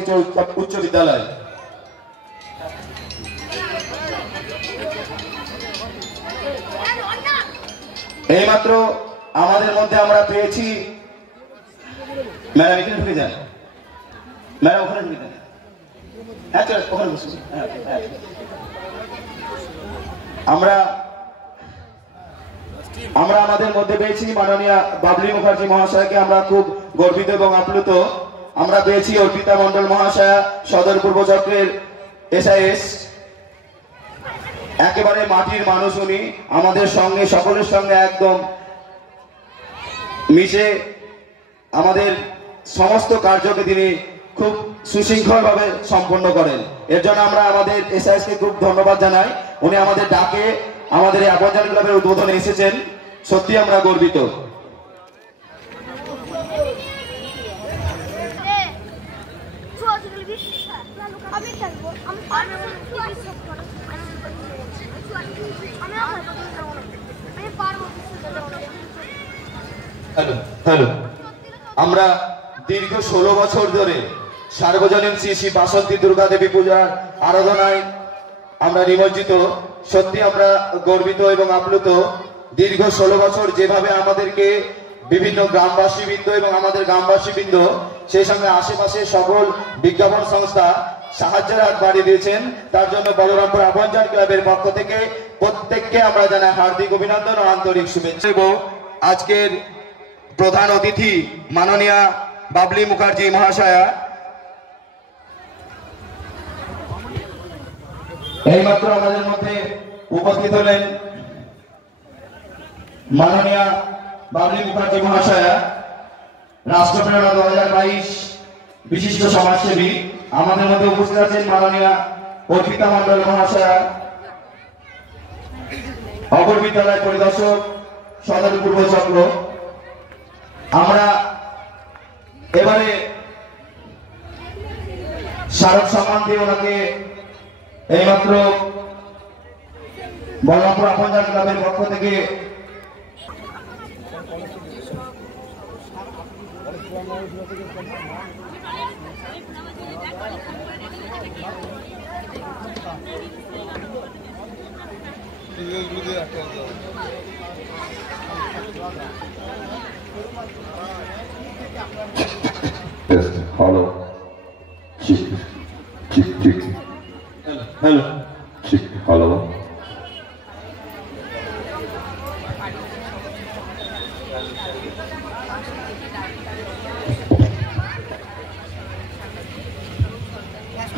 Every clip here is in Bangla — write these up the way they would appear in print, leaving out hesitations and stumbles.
উচ্চ বিদ্যালয়। এইমাত্র আমাদের মধ্যে আমরা পেয়েছি ম্যাডাম এখানে ঢুকে যান, ম্যাডাম ওখানে ঢুকে যান, ওখানে বসুন। আমরা আমাদের মধ্যে পেয়েছি মাননীয় বাবলি মুখার্জি মহাশয়কে। আমরা খুব গর্বিত এবং আপ্লুত। আমরা পেয়েছি অর্পিতা মন্ডল মহাশয়া, সদর পূর্ব চক্রের এসআইএস, একেবারে মাটির মানুষ। উনি আমাদের সঙ্গে, সকলের সঙ্গে একদম মিশে আমাদের সমস্ত কার্যকে তিনি খুব সুশৃঙ্খল ভাবে সম্পন্ন করেন। এর জন্য আমরা আমাদের এসআইএস কে খুব ধন্যবাদ জানাই। উনি আমাদের ডাকে আমাদের এই আপনজন ক্লাবের উদ্বোধনে এসেছেন, সত্যি আমরা গর্বিত। আমরা দীর্ঘ 16 বছর ধরে সার্বজনীন শ্রী শ্রী বাসন্তী দুর্গা দেবী পূজার আরাধনায় আমরা নিমজ্জিত। সত্যি আমরা গর্বিত এবং আপ্লুত। দীর্ঘ 16 বছর যেভাবে আমাদেরকে বিভিন্ন গ্রামবাসীবৃন্দ এবং আমাদের গ্রামবাসীবৃন্দ, সেই সঙ্গে আশেপাশে সকল বিজ্ঞাপন সংস্থা সাহায্যের হাত বাড়িয়ে দিয়েছেন, তার জন্য বলরামপুর আপনজন ক্লাবের পক্ষ থেকে প্রত্যেককে আমরা জানাই হার্দিক অভিনন্দন ও আন্তরিক শুভেচ্ছা। আজকের প্রধান অতিথি মাননীয়া বাবলি মুখার্জি মহাশয়া, এইমাত্র আমাদের মধ্যে উপস্থিত হলেন মাননীয়া বাবলি মুখার্জি মহাশয়া, রাষ্ট্রপ্রেরণা 2022 বিশিষ্ট সমাজসেবী। আমাদের মধ্যে উপস্থিত আছেন মাননীয়া অর্পিতা মন্ডল মহাশয়া, অপর বিদ্যালয় পরিদর্শক, সদর পূর্ব চক্র। আমরা এবারে স্মারক সম্মান দিয়ে ওনাকে এইমাত্র বলরামপুর আপনজন ক্লাবের পক্ষ থেকে Hello. Chick. Hello. Chick. Hello.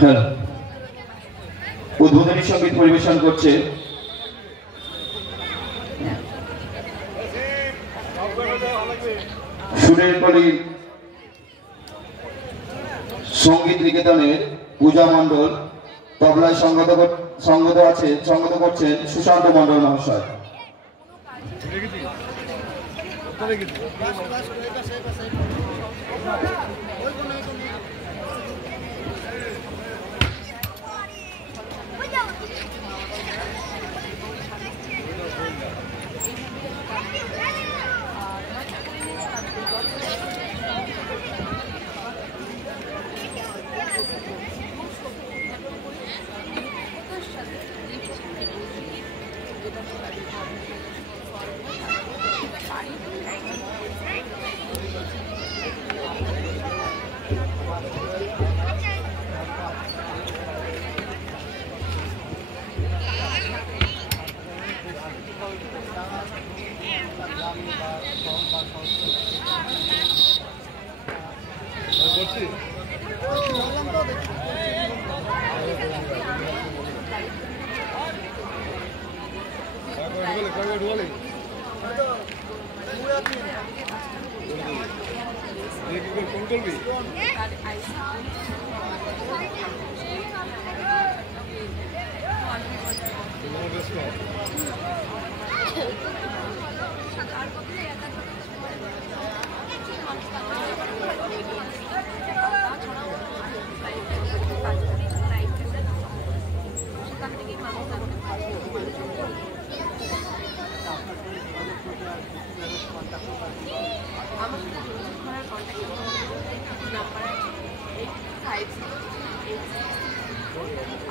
Hello. উদ্বোধনী সঙ্গীত পরিবেশন করছে সুরের কলি সঙ্গীত নিকেতনের পূজা মণ্ডল। তবলায় সঙ্গত করছেন সুশান্ত মণ্ডল মহাশয়।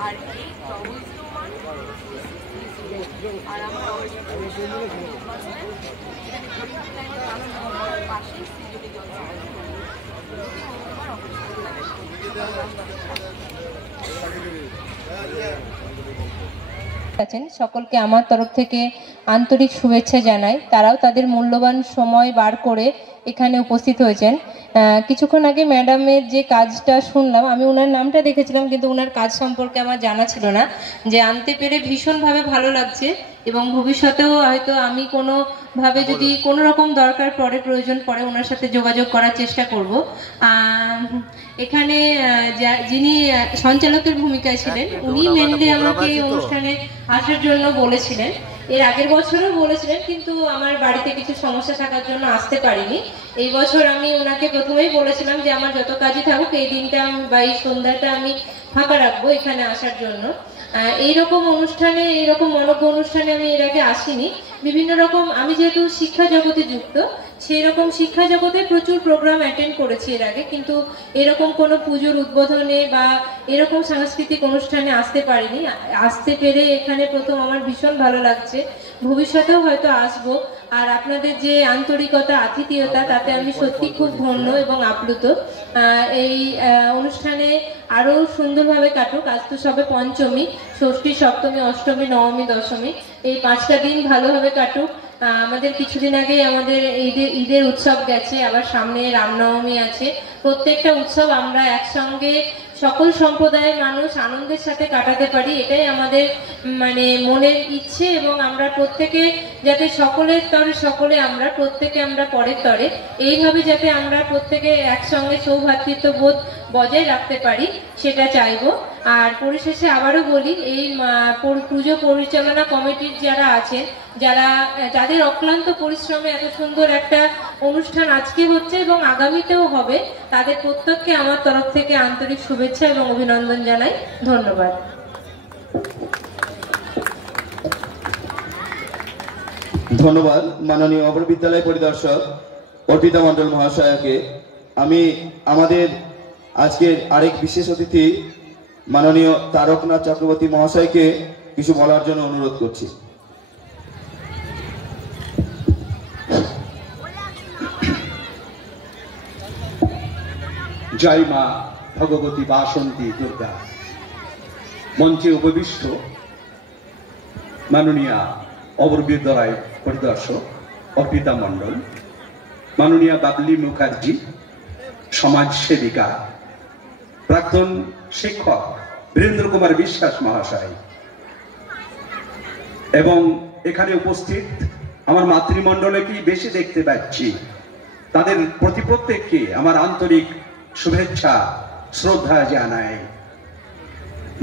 আর এই ডবল স্টোমান আর আমার এখানে পরীক্ষা টাইমে আমার পাশেই সিজুলি জল আছেন সকলকে আমার তরফ থেকে আন্তরিক শুভেচ্ছা জানাই। তারাও তাদের মূল্যবান সময় বার করে এখানে উপস্থিত হয়েছেন। কিছুক্ষণ আগে ম্যাডামের যে কাজটা শুনলাম, আমি ওনার নামটা দেখেছিলাম কিন্তু ওনার কাজ সম্পর্কে আমার জানা ছিল না। যে আনতে পেরে ভীষণভাবে ভালো লাগছে এবং ভবিষ্যতেও হয়তো আমি কোনোভাবে যদি কোনো রকম দরকার পড়ে, প্রয়োজন পড়ে, ওনার সাথে যোগাযোগ করার চেষ্টা করব। এখানে যিনি সঞ্চালকের ভূমিকায় ছিলেন উনি মেনলি আমাকে এই অনুষ্ঠানে আসার জন্য বলেছিলেন। এর আগের বছরও বলেছিলেন কিন্তু আমার বাড়িতে কিছু সমস্যা থাকার জন্য আসতে পারিনি। এই বছর আমি ওনাকে প্রথমেই বলেছিলাম যে আমার যত কাজই থাকুক এই দিনটা বা এই সন্ধ্যাটা আমি ফাঁকা রাখবো এখানে আসার জন্য। এইরকম অনুষ্ঠানে, এইরকম মনোজ্ঞ অনুষ্ঠানে আমি এর আগে আসিনি। বিভিন্ন রকম, আমি যেহেতু শিক্ষা জগতে যুক্ত, সেই রকম শিক্ষা জগতে প্রচুর প্রোগ্রাম অ্যাটেন্ড করেছি এর আগে, কিন্তু এরকম কোনো পুজোর উদ্বোধনে বা এরকম সাংস্কৃতিক অনুষ্ঠানে আসতে পারিনি। আসতে পেরে এখানে প্রথম আমার ভীষণ ভালো লাগছে। ভবিষ্যতেও হয়তো আসবো। আর আপনাদের যে আন্তরিকতা, আতিথেয়তা, তাতে আমি সত্যি খুব ধন্য এবং আপ্লুত। এই অনুষ্ঠানে আরো সুন্দরভাবে কাটুক। আজ তো সবে পঞ্চমী, ষষ্ঠী, সপ্তমী, অষ্টমী, নবমী, দশমী, এই 5টা দিন ভালোভাবে কাটুক। আমাদের কিছুদিন আগেই আমাদের ঈদের উৎসব গেছে, আবার সামনে রামনবমী আছে। প্রত্যেকটা উৎসব আমরা একসঙ্গে সকল সম্প্রদায়ের মানুষ আনন্দের সাথে কাটাতে পারি, এটাই আমাদের মানে মনের ইচ্ছে। এবং আমরা প্রত্যেকে যাতে সকলের তরে সকলে, আমরা প্রত্যেকে আমরা পরের তরে, এইভাবে যাতে আমরা প্রত্যেকে একসঙ্গে সৌভ্রাতৃত্ব বোধ বজায় রাখতে পারি সেটা চাইবো। আর পরিশেষে আবারও বলি, এই পুজো পরিচালনা কমিটির যারা আছেন, যাদের অক্লান্ত পরিশ্রমে এত সুন্দর একটা অনুষ্ঠান আজকে হচ্ছে এবং আগামীতেও হবে, তাদের প্রত্যেককে আমার তরফ থেকে আন্তরিক শুভেচ্ছা এবং অভিনন্দন জানাই। ধন্যবাদ। ধন্যবাদ মাননীয় অপর বিদ্যালয় পরিদর্শক অর্পিতা মণ্ডল মহাশয়কে। আমি আমাদের আজকের আরেক বিশেষ অতিথি মাননীয় তারকনাথ চক্রবর্তী মহাশয়কে কিছু বলার জন্য অনুরোধ করছি। জয় মা ভগবতী বাসন্তী দুর্গা। মঞ্চে উপবিষ্ট মাননীয়া অপর বিদ্যালয় পরিদর্শক অর্পিতা মণ্ডল, মাননীয়া বাবলি মুখার্জি সমাজ সেবিকা, প্রাক্তন শিক্ষক বীরেন্দ্র কুমার বিশ্বাস মহাশয়, এবং এখানে উপস্থিত আমার মাতৃমণ্ডলীকেই বেশি দেখতে পাচ্ছি, তাদের প্রতি প্রত্যেককে আমার আন্তরিক শুভেচ্ছা শ্রদ্ধা জানাই।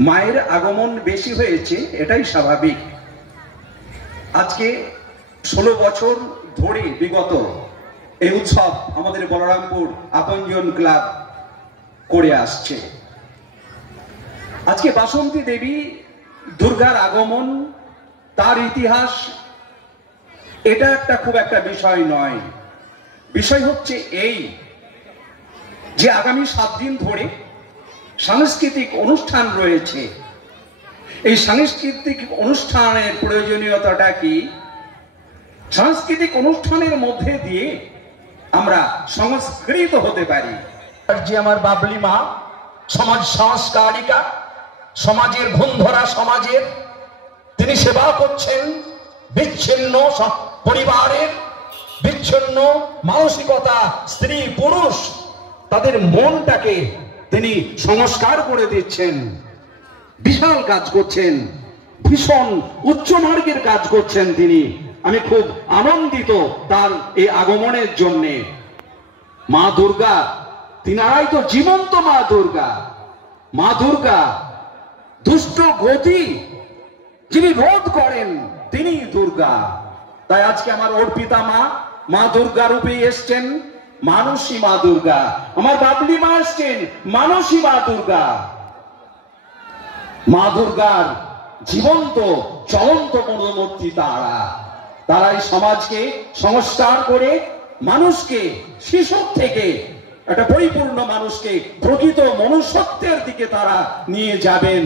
মায়ের আগমন বেশি হয়েছে, এটাই স্বাভাবিক। আজকে 16 বছর ধরে বিগত এই উৎসব আমাদের বলরামপুর আপনজন ক্লাব করে আসছে। আজকে বাসন্তী দেবী দুর্গার আগমন, তার ইতিহাস, এটা খুব একটা বিষয় নয়। বিষয় হচ্ছে এই যে আগামী 7 দিন ধরে সাংস্কৃতিক অনুষ্ঠান রয়েছে। এই সাংস্কৃতিক অনুষ্ঠানের প্রয়োজনীয়তাটা কি? সাংস্কৃতিক অনুষ্ঠানের মধ্যে দিয়ে আমরা সংস্কৃত হতে পারি। যে আমার বাবলি মা সমাজ সংস্কারিকা, সমাজের বন্ধুরা, সমাজের তিনি সেবা করছেন। বিচ্ছিন্ন পরিবারের, বিচ্ছিন্ন মানসিকতা, স্ত্রী পুরুষ, তাদের মনটাকে তিনি সংস্কার করে দিচ্ছেন। বিশাল কাজ করছেন, ভীষণ উচ্চ মার্গের কাজ করছেন তিনি। আমি খুব আনন্দিত তার এই আগমনের জন্যে। মা দুর্গা, তিনারাই তো জীবন্ত মা দুর্গা। মা দুর্গা দুষ্ট গতি যিনি রোধ করেন, তিনি দুর্গা। তাই আজকে আমার অর্পিতা মা, মা দুর্গা রূপে এসছেন, মানসী মা দুর্গা। আমার বাবলি মা এসছেন, মানসী মা দুর্গা। মা দুর্গার জীবন্ত চলন্ত মূর্তি তারা। তারাই সমাজকে সংস্কার করে মানুষকে শিশু থেকে একটা পরিপূর্ণ মানুষকে প্রকৃত মনুষ্যত্বের দিকে তারা নিয়ে যাবেন।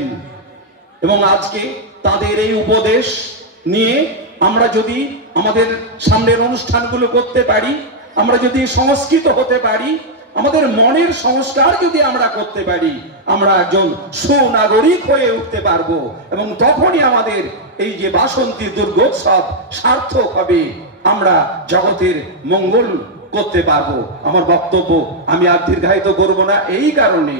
এবং আজকে তাদের এই উপদেশ নিয়ে আমরা যদি আমাদের সামনের অনুষ্ঠানগুলো করতে পারি, আমরা যদি সংস্কৃত হতে পারি, আমাদের মনের সংস্কার যদি আমরা করতে পারি, আমরা একজন সুনাগরিক হয়ে উঠতে পারবো। এবং তখনই আমাদের এই যে বাসন্তী দুর্গোৎসব সার্থক হবে, আমরা জগতের মঙ্গল করতে পারবো। আমার বক্তব্য আমি আর দীর্ঘায়িত করব না, এই কারণে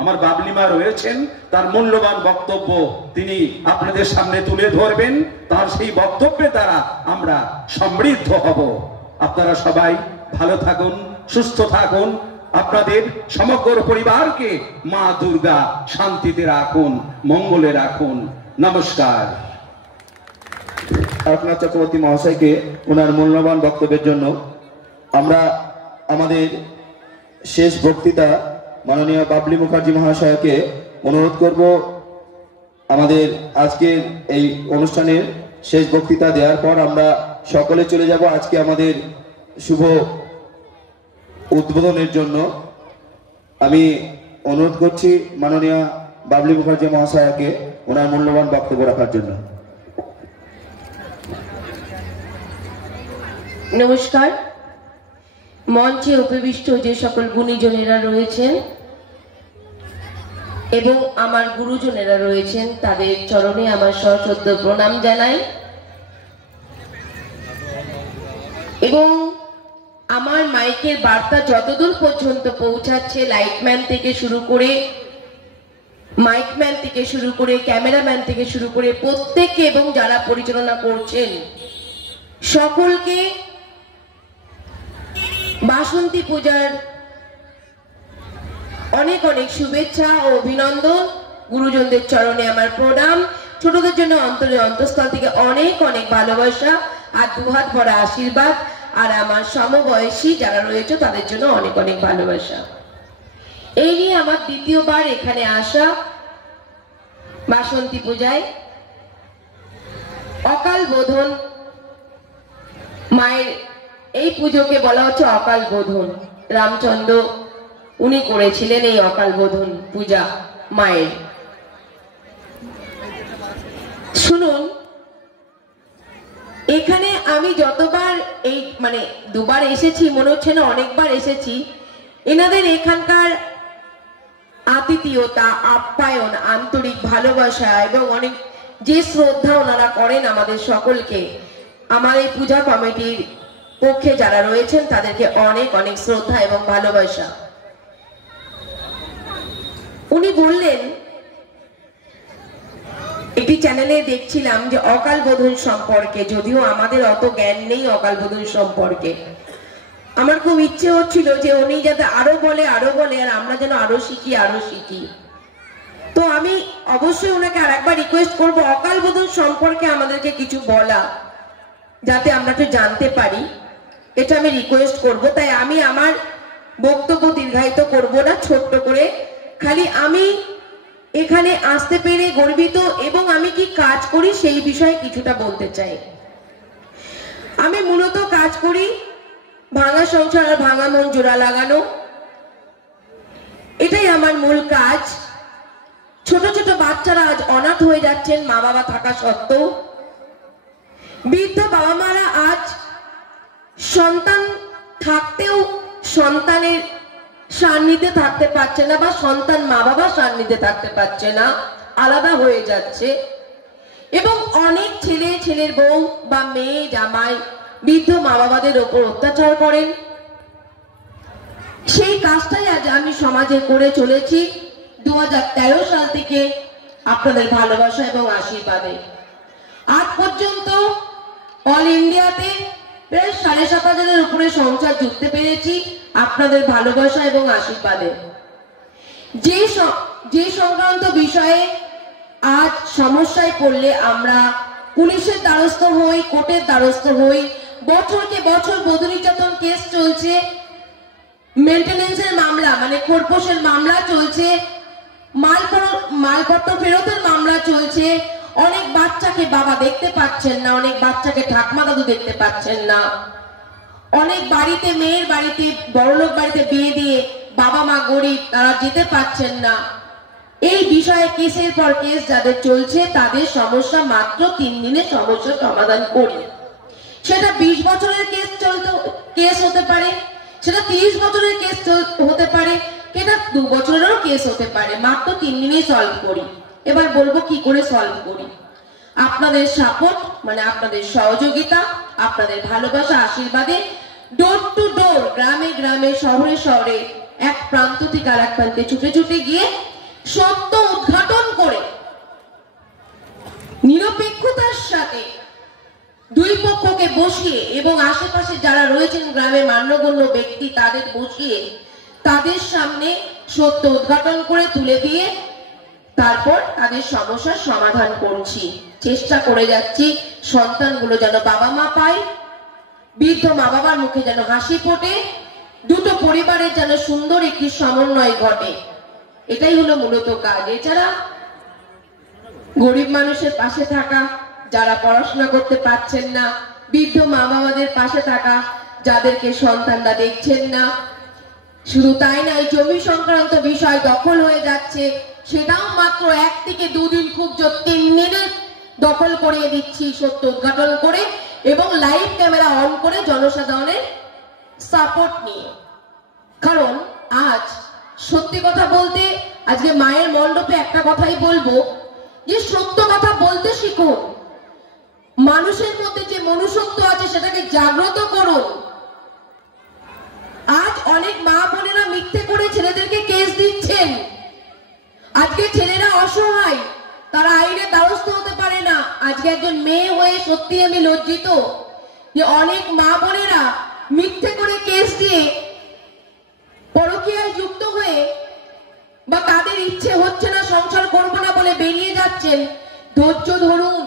আমার বাবলিমা রয়েছেন, তার মূল্যবান বক্তব্য তিনি আপনাদের সামনে তুলে ধরবেন। তার সেই বক্তব্যের দ্বারা আমরা সমৃদ্ধ হব। আপনারা সবাই ভালো থাকুন, সুস্থ থাকুন, আপনাদের সমগ্র পরিবারকে মা দুর্গা শান্তিতে রাখুন, মঙ্গলে রাখুন। নমস্কার। আপনার চক্রবর্তী মহাশয়কে ওনার মূল্যবান বক্তব্যের জন্য আমরা আমাদের শেষ বক্তৃতা মাননীয় বাবলি মুখার্জি মহাশয়কে অনুরোধ করব আমাদের আজকের এই অনুষ্ঠানের শেষ বক্তৃতা দেওয়ার পর আমরা সকলে চলে যাব আজকে আমাদের শুভ উদ্বোধনের জন্য। আমি অনুরোধ করছি মাননীয় বাবলি মুখার্জি মহাশয়কে ওনার মূল্যবান বক্তব্য রাখার জন্য। নমস্কার। মঞ্চে উপবিষ্ট যে সকল গুণীজনেরা রয়েছেন এবং আমার গুরুজনেরা রয়েছেন, তাদের চরণে আমার সশ্রদ্ধ প্রণাম জানাই। এবং আমার মাইকের বার্তা যতদূর পর্যন্ত পৌঁছাচ্ছে, লাইটম্যান থেকে শুরু করে, মাইকম্যান থেকে শুরু করে, ক্যামেরাম্যান থেকে শুরু করে প্রত্যেককে এবং যারা পরিচালনা করছেন সকলকে বাসন্তী পূজার অনেক অনেক শুভেচ্ছা ও অভিনন্দন। গুরুজনদের চরণে আমার প্রণাম, ছোটদের জন্য অন্তরের অন্তঃস্থল থেকে অনেক অনেক ভালোবাসা আর দুহাত ভরা আশীর্বাদ। আর আমার সমবয়সী যারা রয়েছে তাদের জন্য অনেক অনেক ভালোবাসা। এই নিয়ে আমার দ্বিতীয়বার এখানে আসা বাসন্তী পূজায়। অকাল বোধন মায়ের এই পুজোকে বলা হচ্ছে অকাল বোধন। রামচন্দ্র উনি করেছিলেন এই অকাল বোধন পূজা মায়ের। শুনুন, এখানে আমি যতবার এই দুবার এসেছি, মনে হচ্ছে না অনেকবার এসেছি। এনাদের এখানকার আতিথেয়তা, আপ্যায়ন, আন্তরিক ভালোবাসা এবং অনেক যে শ্রদ্ধা ওনারা করেন আমাদের সকলকে, আমার এই পূজা কমিটির পক্ষে যারা রয়েছেন তাদেরকে অনেক অনেক শ্রদ্ধা এবং ভালোবাসা। উনি বললেন, একটি চ্যানেলে দেখছিলাম যে অকাল বোধন সম্পর্কে, যদিও আমাদের অত জ্ঞান নেই অকাল বোধন সম্পর্কে। আমার খুব ইচ্ছে হচ্ছিল যে উনি যাতে আরো বলে আর আমরা যেন আরো শিখি। তো আমি অবশ্যই ওনাকে আর একবার রিকোয়েস্ট করবো অকাল বোধন সম্পর্কে আমাদেরকে কিছু বলা, যাতে আমরা একটু জানতে পারি। এটা আমি রিকোয়েস্ট করব। তাই আমি আমার বক্তব্য দীর্ঘায়িত করব না, ছোট্ট করে খালি আমি এখানে আসতে পেরে গর্বিত এবং আমি কি কাজ করি সেই বিষয়ে কিছুটা বলতে চাই। আমি মূলত কাজ করি ভাঙা সংসার আর ভাঙা মন জোড়া লাগানো, এটাই আমার মূল কাজ। ছোট ছোট বাচ্চারা আজ অনাথ হয়ে যাচ্ছেন মা বাবা থাকা সত্ত্বেও। বৃদ্ধ বাবা মারা আজ সন্তান থাকতেও সন্তানের সান্নিধ্যে থাকতে পারছে না, বা সন্তান মা বাবার সান্নিধ্যে থাকতে পারছে না, আলাদা হয়ে যাচ্ছে। এবং অনেক ছেলের বউ বা মেয়ে জামাই বৃদ্ধ মা বাবাদের ওপর অত্যাচার করেন। সেই কাজটাই আজ আমি সমাজে করে চলেছি 2013 সাল থেকে আপনাদের ভালোবাসা এবং আশীর্বাদে। আজ পর্যন্ত অল ইন্ডিয়াতে প্রায় 7,500-এর উপরে সংসার জুড়তে পেরেছি আপনাদের ভালোবাসা এবং আশীর্বাদে। যে সংক্রান্ত বিষয়ে আজ সমস্যায় পড়লে আমরা পুলিশের দ্বারস্থ হই, কোর্টের দ্বারস্থ হই, বছরকে বছর বধূ নির্যাতন কেস চলছে, মেইনটেনেন্সের মামলা খোরপোশের মামলা চলছে, মালপত্র ফেরতের মামলা চলছে। অনেক বাচ্চাকে বাবা দেখতে পাচ্ছেন না, অনেক বাচ্চাকে ঠাকমা দাদু দেখতে পাচ্ছেন না, অনেক বাড়িতে মেয়ের বাড়িতে বড়লোক বাড়িতে বিয়ে দিয়ে বাবা মা গরিব, তারা যেতে পারছেন না, এই বিষয়ে কেসের পর কেস যাদের চলছে তাদের সমস্যা মাত্র 3 দিনে সমস্যা সমাধান করি। সেটা 20 বছরের কেস হতে পারে, সেটা 30 বছরের কেস হতে পারে, সেটা 2 বছরেরও কেস হতে পারে, মাত্র 3 দিনেই সলভ করি। এবার বলবো কি করে সলভ করি। আপনাদের সাপোর্ট মানে আপনাদের সহযোগিতা, আপনাদের ভালোবাসা, আশীর্বাদে ডোর টু ডোর, গ্রামে গ্রামে, শহরে শহরে, এক প্রান্ত থেকে আর এক প্রান্তে ছুটে ছুটে গিয়ে সত্য উদ্ঘাটন করে নিরপেক্ষতার সাথে দুই পক্ষকে বসিয়ে এবং আশেপাশে যারা রয়েছেন গ্রামের মান্যগণ্য ব্যক্তি তাদের বসিয়ে তাদের সামনে সত্য উদ্ঘাটন করে তুলে দিয়ে তারপর তাদের সমস্যার সমাধান করছি। চেষ্টা করে যাচ্ছি সন্তানগুলো যেন বাবা মা পায়, বৃদ্ধ মা বাবার মুখে যেন হাসি ফোটে, দুটো পরিবারের যেন সুন্দর একটি সমন্বয় ঘটে। এটাই হলো মূলত কাজ। এছাড়া গরিব মানুষের পাশে থাকা, যারা পড়াশোনা করতে পারছেন না, বৃদ্ধ মা বাবাদের পাশে থাকা, যাদেরকে সন্তানরা দেখছেন না। শুধু তাই নয়, জমি সংক্রান্ত বিষয় দখল হয়ে যাচ্ছে, সেটাও মাত্র 1 থেকে 2 দিন, খুব জোর 3 দিনে দখল করিয়ে দিচ্ছি সত্য উদ্ঘাটন করে এবং লাইভ ক্যামেরা অন করে জনসাধারণের সাপোর্ট নিয়ে। কারণ আজ সত্যি কথা বলতে, আজকে মায়ের মণ্ডপে একটা কথাই বলবো যে সত্য কথা বলতে শিখুন। মানুষের মধ্যে যে মনুষ্যত্ব আছে সেটাকে জাগ্রত করুন। আজ অনেক মা বোনেরা মিথ্যে করে ছেলেদেরকে কেস দিচ্ছেন। আজকে ছেলেরা অসহায়, তারা আইনের দ্বারস্থ হতে পারে না। আজকে একজন মেয়ে হয়ে সত্যি আমি লজ্জিত যে অনেক মা বোনেরা মিথ্যে করে কেস দিয়ে পরকীয়ায় যুক্ত হয়ে বা তাদের ইচ্ছে হচ্ছে না, সংসার করবো না বলে বেরিয়ে যাচ্ছেন। ধৈর্য ধরুন,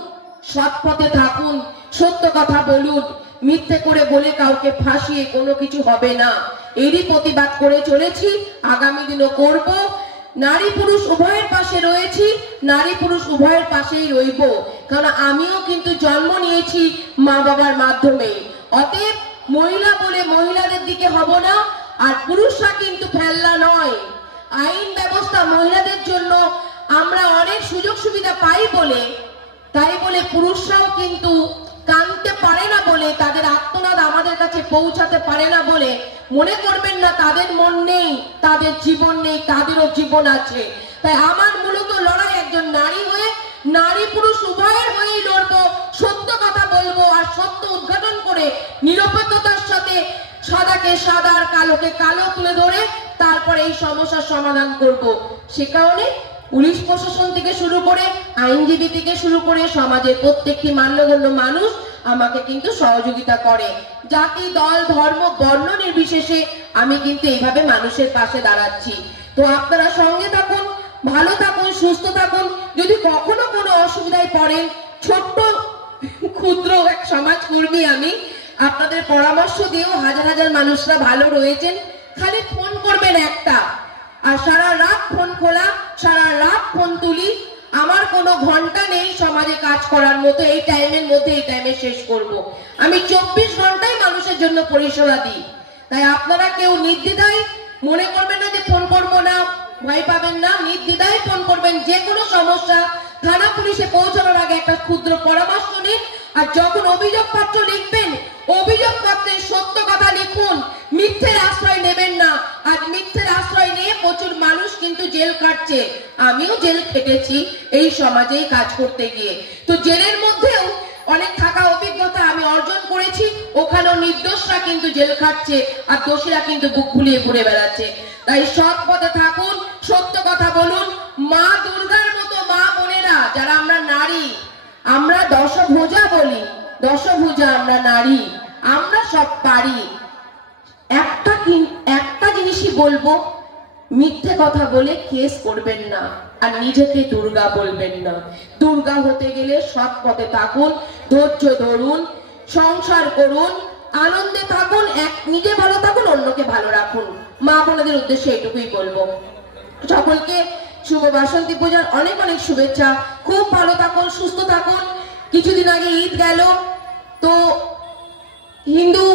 সৎ পথে থাকুন, সত্য কথা বলুন। মিথ্যে করে বলে কাউকে ফাঁসিয়ে কোনো কিছু হবে না। এরই প্রতিবাদ করে চলেছি, আগামী দিনও করব। নারী পুরুষ উভয়ের পাশে রয়েছি, নারী পুরুষ উভয়ের পাশেই রইব, কারণ আমিও কিন্তু জন্ম নিয়েছি মা বাবার মাধ্যমে। অতএব মহিলা বলে মহিলাদের দিকে হব না, আর পুরুষরা কিন্তু ফেলনা নয়। আইন ব্যবস্থা মহিলাদের জন্য আমরা অনেক সুযোগ সুবিধা পাই বলে, তাই বলে পুরুষরাও কিন্তু কাঁদতে পারে না বলে, তাদের আত্মনাদ আমাদের কাছে পৌঁছাতে পারে না বলে মনে করবেন না তাদের মন নেই, তাদের জীবন নেই, তাদেরও জীবন আছে। তাই আমার মূলত লড়াই একজন নারী হয়ে, নারী পুরুষ উভয়ের হয়েই লড়বো, সত্য কথা বলবো আর সত্য উদ্ঘাটন করে নিরপেক্ষতার সাথে সাদাকে সাদা আর কালোকে কালো তুলে ধরে তারপরে এই সমস্যার সমাধান করব। সে কারণে পুলিশ প্রশাসন থেকে শুরু করে, আইনজীবী থেকে শুরু করে সমাজের প্রত্যেকটি মান্যগণ্য মানুষ আমাকে কিন্তু সহযোগিতা করে। জাতি, দল, ধর্ম, বর্ণ নির্বিশেষে আমি কিন্তু এইভাবে মানুষের পাশে দাঁড়াচ্ছি। তো আপনারা সঙ্গে থাকুন, ভালো থাকুন, সুস্থ থাকুন। যদি কখনো কোনো অসুবিধায় পড়েন, ছোট্ট ক্ষুদ্র এক সমাজকর্মী আমি, আপনাদের পরামর্শ দিয়েও হাজার হাজার মানুষরা ভালো রয়েছেন। খালি ফোন করবেন একটা, আর সারা রাত ফোন খোলা, সারা রাত ফোন তুলি। আমার কোনো ঘন্টা নেই সমাজে কাজ করার মতো, এই টাইমের মধ্যে এই টাইমে শেষ করব। আমি 24 ঘন্টাই মানুষের জন্য পরিষেবা দিই। তাই আপনারা কেউ নির্দ্বিধায় মনে করবেন না যে ফোন করবো না, ভয় পাবেন না, নির্দ্বিধায় ফোন করবেন। যে কোনো সমস্যা থানা পুলিশে পৌঁছানোর আগে একটা ক্ষুদ্র পরামর্শ নিন। আর যখন অভিযোগ পত্র লিখবেন, অভিযোগ পত্রে সত্য কথা লিখুন, মিথ্যের আশ্রয় নেবেন না। আজ মিথ্যের আশ্রয় নিয়ে প্রচুর মানুষ কিন্তু জেল কাটছে। আমিও জেল খেটেছি এই সমাজেই কাজ করতে গিয়ে। তো জেলের মধ্যেও অনেক থাকা অভিজ্ঞতা আমি অর্জন করেছি। ওখানেও নির্দোষরা কিন্তু জেল খাটছে আর দোষীরা কিন্তু বুক ফুলিয়ে ঘুরে বেড়াচ্ছে। তাই সৎ পথে থাকুন, সত্য কথা বলুন। মা দুর্গার মতো মা বোনেরা যারা আমরা নারী, আমরা দশভুজা বলি, দশভুজা আমরা নারী, আমরা সব পারি। একটা জিনিসই বলবো, মিথ্যে কথা বলে কেস করবেন না আর নিজেকে দুর্গা বলবেন না। দুর্গা হতে গেলে সৎ পথে থাকুন, ধৈর্য ধরুন, সংসার করুন, আনন্দে থাকুন, নিজে ভালো থাকুন, অন্যকে ভালো রাখুন। মা বোনদের উদ্দেশ্যে এটুকুই বলবো। সকলকে শুভ বাসন্তী পূজার অনেক অনেক শুভেচ্ছা। খুব ভালো থাকুন, সুস্থ থাকুন। কিছুদিন আগে ঈদ গেল, তো হিন্দু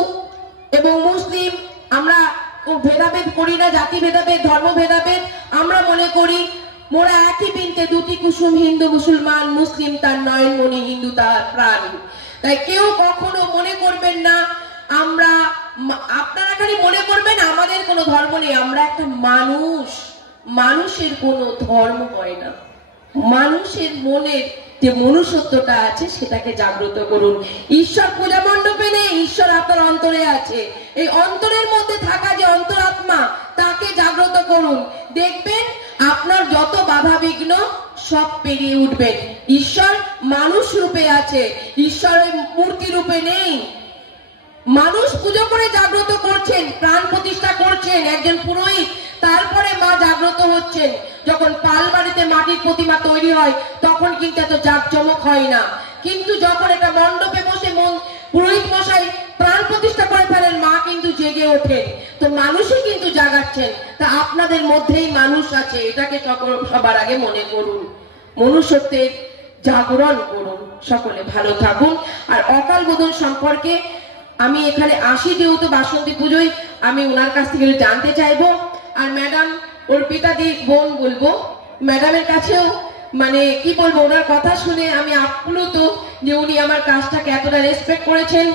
এবং মুসলিম আমরা ভেদাভেদ করি না, জাতি ভেদাভেদ, ধর্ম ভেদাভেদ। আমরা মনে করি মোরা একই বৃন্তে দুটি কুসুম, হিন্দু মুসলমান, মুসলিম তার নয়নমণি, হিন্দু তার প্রাণ। তাই কেউ কখনো মনে করবেন না আপনারা খালি মনে করবেন আমাদের কোনো ধর্ম নেই। আমরা একটা মানুষ, মানুষের কোনো ধর্ম হয় না। মানুষের মনের যে মনুষ্যত্বটা আছে সেটাকে জাগ্রত করুন। ঈশ্বর পূজা মণ্ডপে নেই, ঈশ্বর আপনার অন্তরে আছে। এই অন্তরের মধ্যে থাকা যে অন্তরাত্মা, তাকে জাগ্রত করুন। দেখবেন আপনার যত বাধা বিঘ্ন সব পেরিয়ে উঠবেন। ঈশ্বর মানুষ রূপে আছে, ঈশ্বর ওই মূর্তি রূপে নেই। মানুষ পুজো করে জাগ্রত করছেন, প্রাণ প্রতিষ্ঠা করছেন একজন পুরোহিত, তারপরে মা জাগ্রত হচ্ছেন। যখন পাল বাড়িতে মাটির প্রতিমা তৈরি হয় তখন কিন্তু এত জাঁকজমক হয় না, কিন্তু যখন এটা মণ্ডপে বসে পুরোহিত মশাই প্রাণ প্রতিষ্ঠা করে ফেলেন, মা কিন্তু জেগে ওঠে। তো মানুষই কিন্তু জাগাচ্ছেন। তা আপনাদের মধ্যেই মানুষ আছে, এটাকে সবার আগে মনে করুন, মনুষ্যত্বের জাগরণ করুন। সকলে ভালো থাকুন। আর অকাল বোধন সম্পর্কে আমি এখানে আসি যেহেতু বাসন্তী পুজোয়, আমি ওনার কাছ থেকে জানতে চাইবো। আর ম্যাডাম অর্পিতা দি বোন বলবো, ম্যাডামের কাছেও মানে কি বলবো, ওনার কথা শুনে আমি আপ্লুত যে উনি আমার কাজটাকে এতটা রেসপেক্ট করেছেন,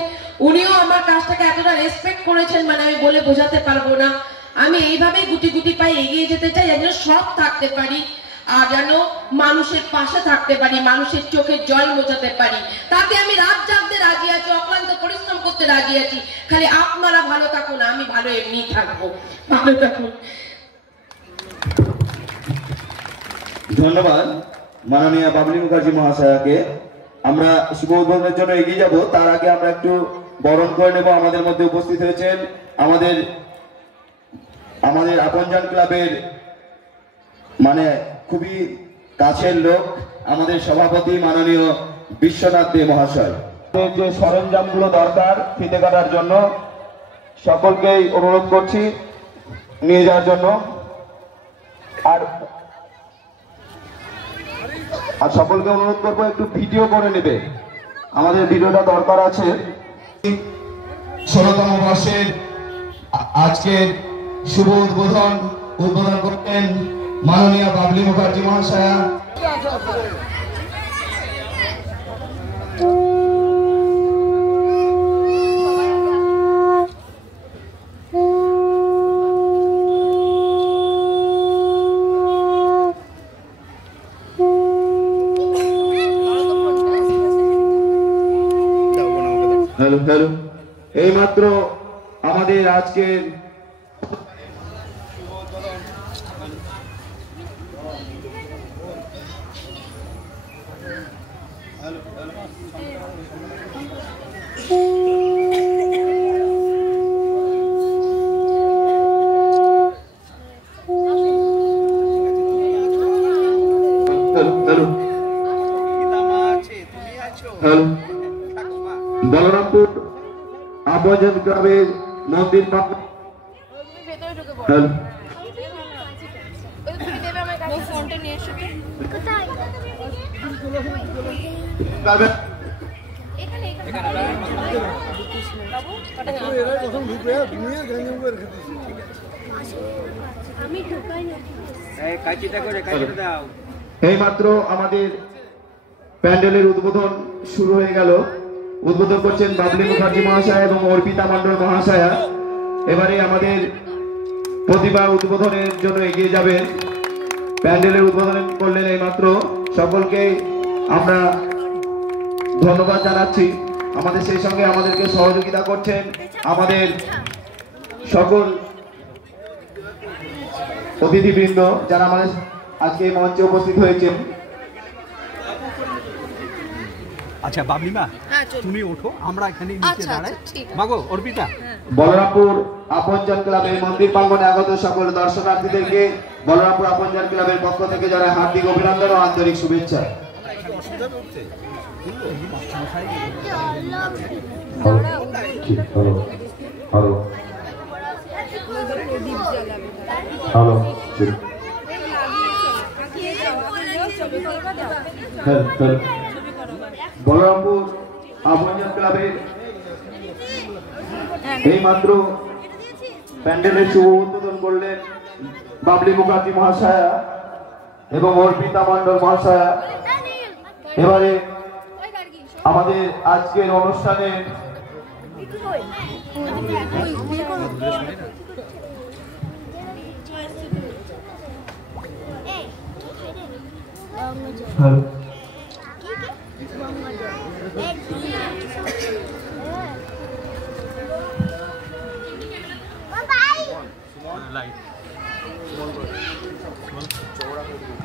উনিও আমার কাজটাকে এতটা রেসপেক্ট করেছেন, মানে আমি বলে বোঝাতে পারবো না। আমি এইভাবে গুটি গুটি পায়ে এগিয়ে যেতে চাই, যেন সৎ থাকতে পারি, আর যেন মানুষের পাশে থাকতে পারি, মানুষের চোখের জল মোছাতে পারি। তাতে আমি রাত জাগতে রাজি আছি, অক্লান্ত পরিশ্রম করতে রাজি আছি। খালি আপনারা ভালো থাকুন, আমি ভালো এমনি থাকবো। ভালো থাকুন। ধন্যবাদ মাননীয় বাবলি মুখার্জি মহাশয়াকে। আমরা শুভ উদ্বোধনের জন্য এগিয়ে যাব, তার আগে আমরা একটু বরণ করে নেব। আমাদের মধ্যে উপস্থিত হয়েছেন আমাদের আপনজন ক্লাবের মানে খুবই কাছের লোক, আমাদের সভাপতি মাননীয় বিশ্বনাথ দে মহাশয়। যে সরঞ্জামগুলো দরকার ফিতে কাটার জন্য সকলকেই অনুরোধ করছি নিয়ে যাওয়ার জন্য। আর সকলকে অনুরোধ করবো একটু ভিডিও করে নেবে, আমাদের ভিডিওটা দরকার আছে। 16তম বর্ষের আজকের শুভ উদ্বোধন করতেন মাননীয় বাবলি মুখার্জি মহাশয়া। হ্যালো হ্যালো, এইমাত্র আমাদের আজকের বলরামপুর আপনজন ক্লাবের মন্দির এইমাত্র আমাদের প্যান্ডেলের উদ্বোধন শুরু হয়ে গেল। উদ্বোধন করছেন বাবলি মুখার্জি মহাশয় এবং অর্পিতা মণ্ডল মহাশয়া। এবারে আমাদের প্রতিভা উদ্বোধনের জন্য এগিয়ে যাবেন। প্যান্ডেলের উদ্বোধন করলেন এইমাত্র। সকলকে আমরা ধন্যবাদ জানাচ্ছি। আমাদের সেই সঙ্গে আমাদেরকে সহযোগিতা করছেন আমাদের সকল অতিথিবৃন্দ যারা আমাদের আজকে মঞ্চে উপস্থিত হয়েছেন। আচ্ছা বাবলিমা, তুমি ওঠো, আমরা এখানে নিচে দাঁড়াই। মাগো অর্পিতা। বলরামপুর আপনজন ক্লাবের মন্দির প্রাঙ্গণে আগত সকল দর্শনার্থীদেরকে বলরামপুর আপনজন ক্লাবের পক্ষ থেকে জানাই হার্দিক অভিনন্দন ও আন্তরিক শুভেচ্ছা। বলরামপুর আপনজন ক্লাবের এইমাত্র প্যান্ডেলের শুভ উদ্বোধন করলেন বাবলি মুখার্জি মহাশয়া এবং অর্পিতা মণ্ডল মহাশয়া। এবারে আমাদের আজকের অনুষ্ঠানের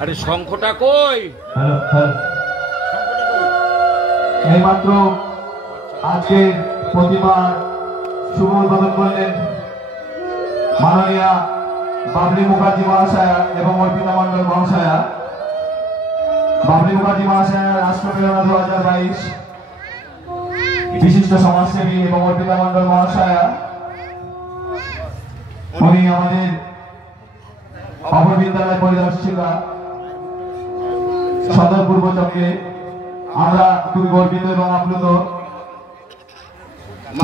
আরে শঙ্খটা কই? এইমাত্র আজকের প্রতিমার শুভ উদ্বোধন করলেন মাননীয়া বাবলি মুখার্জি মহাশয়া এবং অর্পিতা মণ্ডল মহাশয়া। বাবলি মুখার্জি মহাশয়া রাষ্ট্রপ্রেরণা 2022 বিশিষ্ট সমাজসেবী এবং অর্পিতা মণ্ডল মহাশয়া উনি আমাদের অপর বিদ্যালয় পরিদর্শিকা সদর পূর্ব চক্রে। আমরা খুবই গর্বিত এবং আপ্লুত।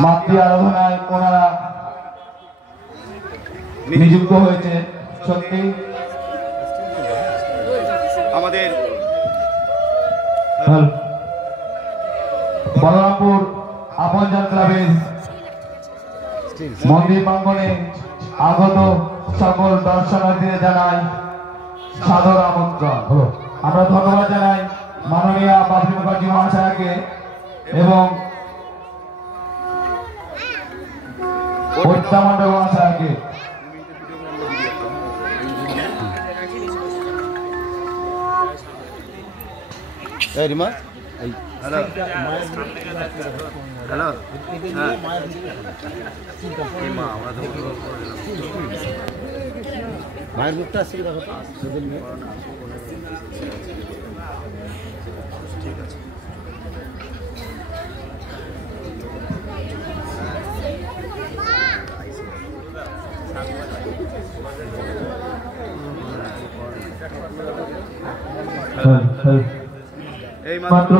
মাতৃ আরাধনায় ওনারা নিযুক্ত হয়েছে। সত্যি আমাদের বলরামপুর আপনজন ক্লাবের মন্দির প্রাঙ্গণে আগত সকল দর্শনার্থীদের জানাই সাদর আমন্ত্রণ। আমরা ধন্যবাদ জানাই মাননীয়া বাবলি মুখার্জি মহাশয়কে এবং অর্পিতা মণ্ডল মহাশয়কে। মায়ের মুখটা আসছে দেখো ঠিক আছে। মাত্র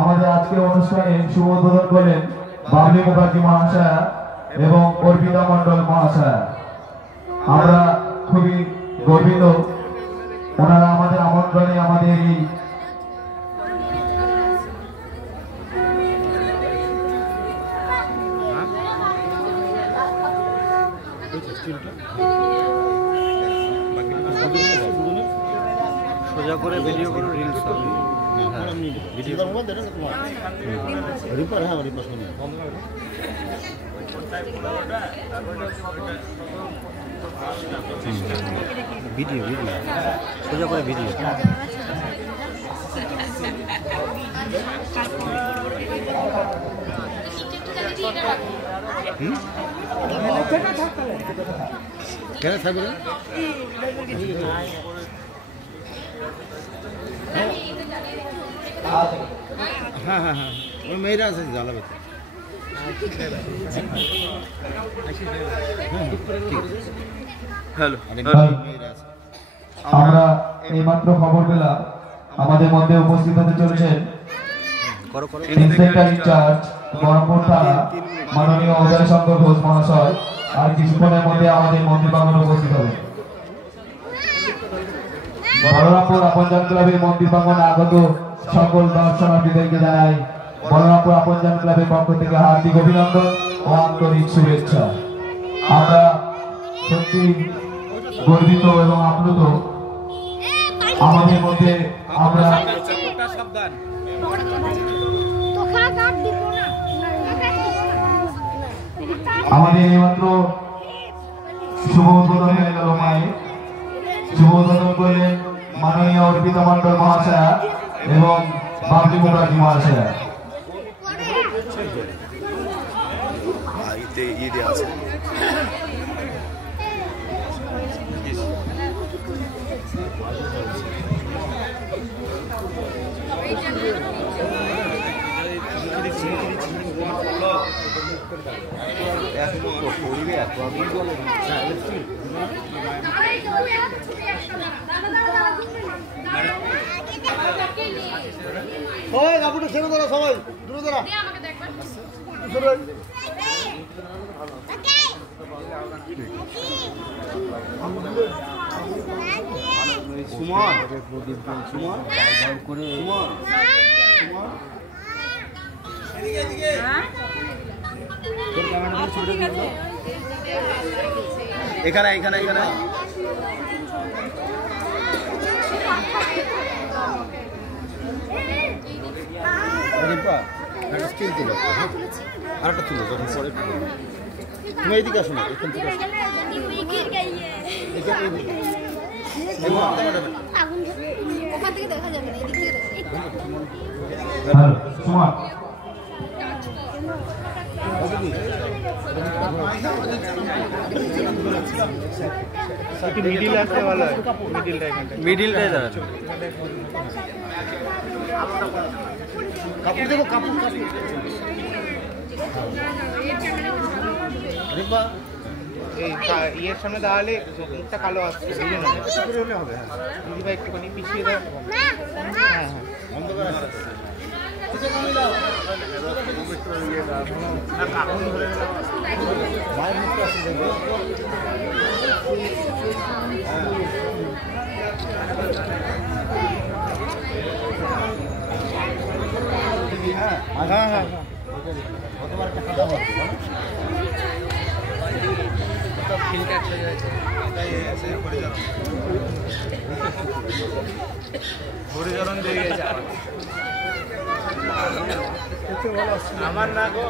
আমাদের আজকের অনুষ্ঠানে শুভ উদ্বোধন করলেন বাবলি মুখার্জি মহাশয়া এবং অর্পিতা মণ্ডল মহাশয়া। আমরা খুবই গর্বিত ওনারা আমাদের আমন্ত্রণে আমাদের এই সোজা করে ভিডিও করে রিলস হবে। ভিডিও করব দেখো তোমার রিপার। হ্যাঁ রিপার শুনি ভিডিও ভিডিও সোজা করে ভিডিও। কেন থাকবে? হ্যাঁ হ্যাঁ হ্যাঁ ওই মেয়েরা আছে জ্বালাবে। আমরা এইমাত্র খবর পেলাম আমাদের মধ্যে উপস্থিত হতে চলেছেন ইন্সপেক্টর ইনচার্জ বহরমপুর থানা মাননীয় উদয় শঙ্কর ঘোষ মহাশয়। আর কিছুক্ষণের মধ্যে আমাদের মন্দির প্রাঙ্গণে উপস্থিত হবে। বলরামপুর আপনজন ক্লাবের মন্দির প্রাঙ্গণে আগত সকল দর্শনার্থীদেরকে জানাই বলরামপুর আপনজন ক্লাবের পক্ষ থেকে হার্দিক অভিনন্দন ও আন্তরিক শুভেচ্ছা। আমরা সত্যি গর্বিত এবং আপ্লুত। আমাদের মধ্যে আমরা আমাদের এইমাত্র শুভ উদ্বোধন হয়ে গেল মায়ের। শুভ উদ্বোধন করলেন মাননীয় অর্পিতা মণ্ডল মহাশয়া এবং বাবলি মুখার্জি মহাশয়া। সবাই কাপড়টা ছেড়ে দাঁড়া, সবাই দূরে দাঁড়া। সুমন সুমন করে সুমন এখানে এখানে এখানে স্টিল তুলো আরেকটা তুলো যখন পরে তুমি এইদিকে আসো না এখান থেকে ওখান থেকে দেখা যাবে না, এদিক থেকে মিডিল আসতে ভালো হয়, মিডিলটাই দাঁড়া কাপড় দেবো কাপড় কাপড় এই ইয়ের সামনে দাঁড়ালে মুখটা কালো আসছে হলে হবে। হ্যাঁ দিদি ভাই একটুখানি পিছিয়ে দাও। হ্যাঁ হ্যাঁ অন্ধকার আসছে হ্যাঁ হ্যাঁ হরিচরণ দিয়ে গেছে আমার না গো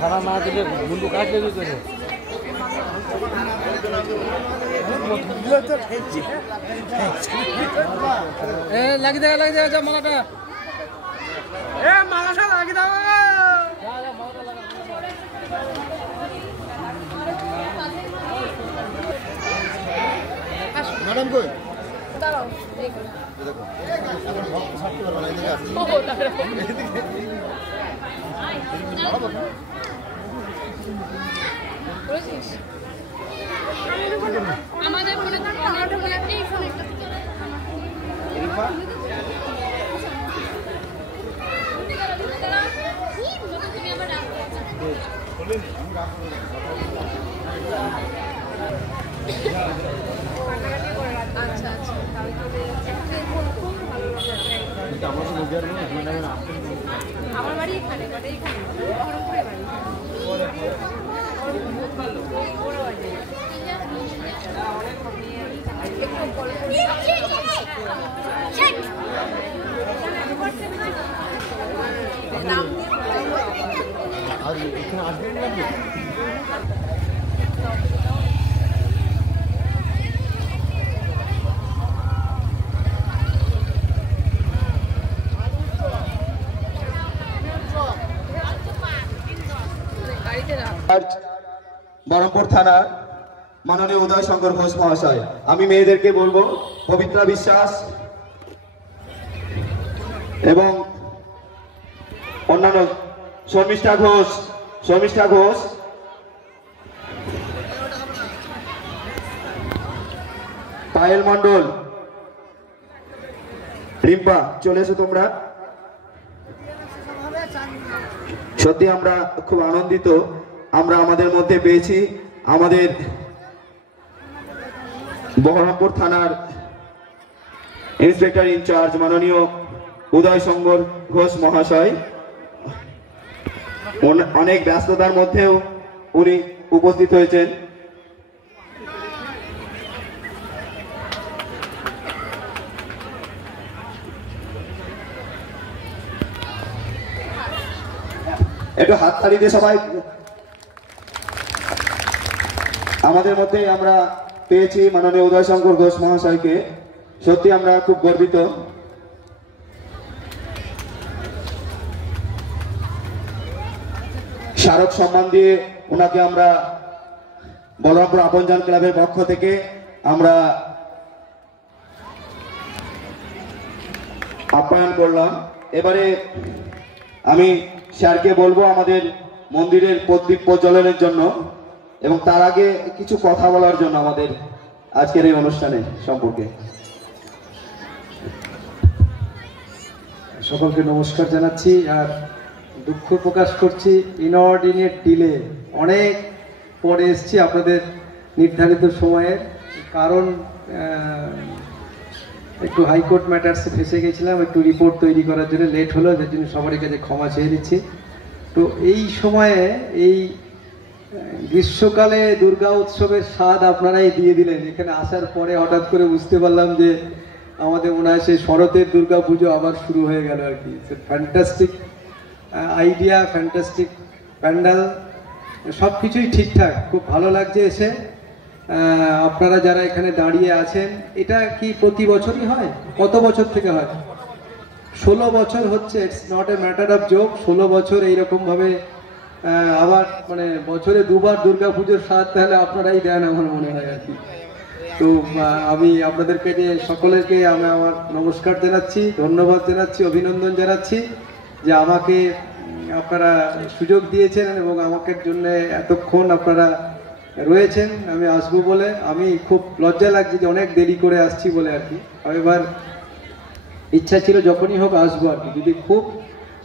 খারাপ না দিলে মুন্ডু কাটলে কি করে লাগিয়ে দেওয়া যা মালাটা মালাটা লাগিয়ে দাও ম্যাডাম কই দাঁড়াও আমাদের ফোনে এই ফোনে তুমি আবার আচ্ছা আচ্ছা আমার বাড়ি এখানে বহরমপুরে বাড়ি আর এখানে আসবেন না বহরমপুর থানার মাননীয় উদয় শঙ্কর ঘোষ মহাশয়, আমি মেয়েদেরকে বলবো পবিত্রা বিশ্বাস এবং অন্যান্য শর্মিষ্ঠা ঘোষ পায়েল মন্ডল, রিম্পা, চলে এসো তোমরা। সত্যি আমরা খুব আনন্দিত আমরা আমাদের মধ্যে পেয়েছি আমাদের বহরমপুর থানার ইন্সপেক্টর ইনচার্জ মাননীয় উদয় শঙ্কর ঘোষ মহাশয়। অনেক ব্যস্ততার মধ্যেও উনি উপস্থিত হয়েছেন। একটু হাততালি দিয়ে সবাই। আমাদের মধ্যে আমরা পেয়েছি মাননীয় উদয় শঙ্কর ঘোষ মহাশয়কে, সত্যি আমরা খুব গর্বিত। স্মারক সম্মান দিয়ে ওনাকে আমরা বলরামপুর আপনজন ক্লাবের পক্ষ থেকে আমরা আপ্যায়ন করলাম। এবারে আমি স্যারকে বলবো আমাদের মন্দিরের প্রদীপ প্রজ্বলনের জন্য এবং তার আগে কিছু কথা বলার জন্য আমাদের আজকের এই অনুষ্ঠানে সম্পর্কে। সকলকে নমস্কার জানাচ্ছি আর দুঃখ প্রকাশ করছি ইনঅর্ডিনেট ডিলে, অনেক পরে এসেছি আপনাদের নির্ধারিত সময়ের কারণ একটু হাইকোর্ট ম্যাটার্সে ফেসে গেছিলাম, একটু রিপোর্ট তৈরি করার জন্য লেট হলো, যার জন্য সবারই কাছে ক্ষমা চেয়ে দিচ্ছি। তো এই সময়ে এই গ্রীষ্মকালে দুর্গা উৎসবের স্বাদ আপনারাই দিয়ে দিলেন। এখানে আসার পরে হঠাৎ করে বুঝতে পারলাম যে আমাদের মনে হয় সেই শরতের দুর্গা পুজো আবার শুরু হয়ে গেল আর কি। ফ্যান্টাস্টিক আইডিয়া, ফ্যান্টাস্টিক প্যান্ডাল, সব কিছুই ঠিকঠাক, খুব ভালো লাগছে এসে। আপনারা যারা এখানে দাঁড়িয়ে আছেন, এটা কি প্রতি বছরই হয়? কত বছর থেকে হয়? 16 বছর হচ্ছে। It's not a matter of joke. 16 বছর এইরকমভাবে আবার মানে বছরে দুবার দুর্গা পুজোর স্বাদ তাহলে আপনারাই দেন আমার মনে হয় আর কি। তো আমি আপনাদেরকে যে সকলেরকে আমি আমার নমস্কার জানাচ্ছি, ধন্যবাদ জানাচ্ছি, অভিনন্দন জানাচ্ছি যে আমাকে আপনারা সুযোগ দিয়েছেন এবং আমাকে জন্য এতক্ষণ আপনারা রয়েছেন। আমি আসবো বলে আমি খুব লজ্জা লাগছে যে অনেক দেরি করে আসছি বলে আর কি। এবার ইচ্ছা ছিল যখনই হোক আসবো আর কি, যদি খুব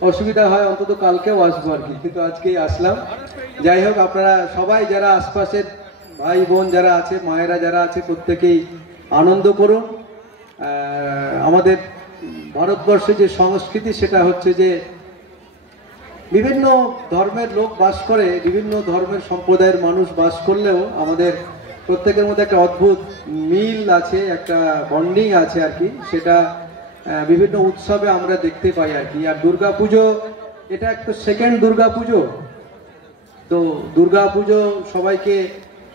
অসুবিধা হয় অন্তত কালকেও আসবো আর কি, কিন্তু আজকেই আসলাম। যাই হোক, আপনারা সবাই যারা আশপাশের ভাই বোন যারা আছে, মায়েরা যারা আছে, প্রত্যেকেই আনন্দ করুন। আমাদের ভারতবর্ষে যে সংস্কৃতি সেটা হচ্ছে যে বিভিন্ন ধর্মের লোক বাস করে, বিভিন্ন ধর্মের সম্প্রদায়ের মানুষ বাস করলেও আমাদের প্রত্যেকের মধ্যে একটা অদ্ভুত মিল আছে, একটা বন্ডিং আছে আর কি। সেটা বিভিন্ন উৎসবে আমরা দেখতে পাই আর কি। আর দুর্গা পুজো এটা একটা সেকেন্ড দুর্গা পুজো। তো দুর্গা পুজো সবাইকে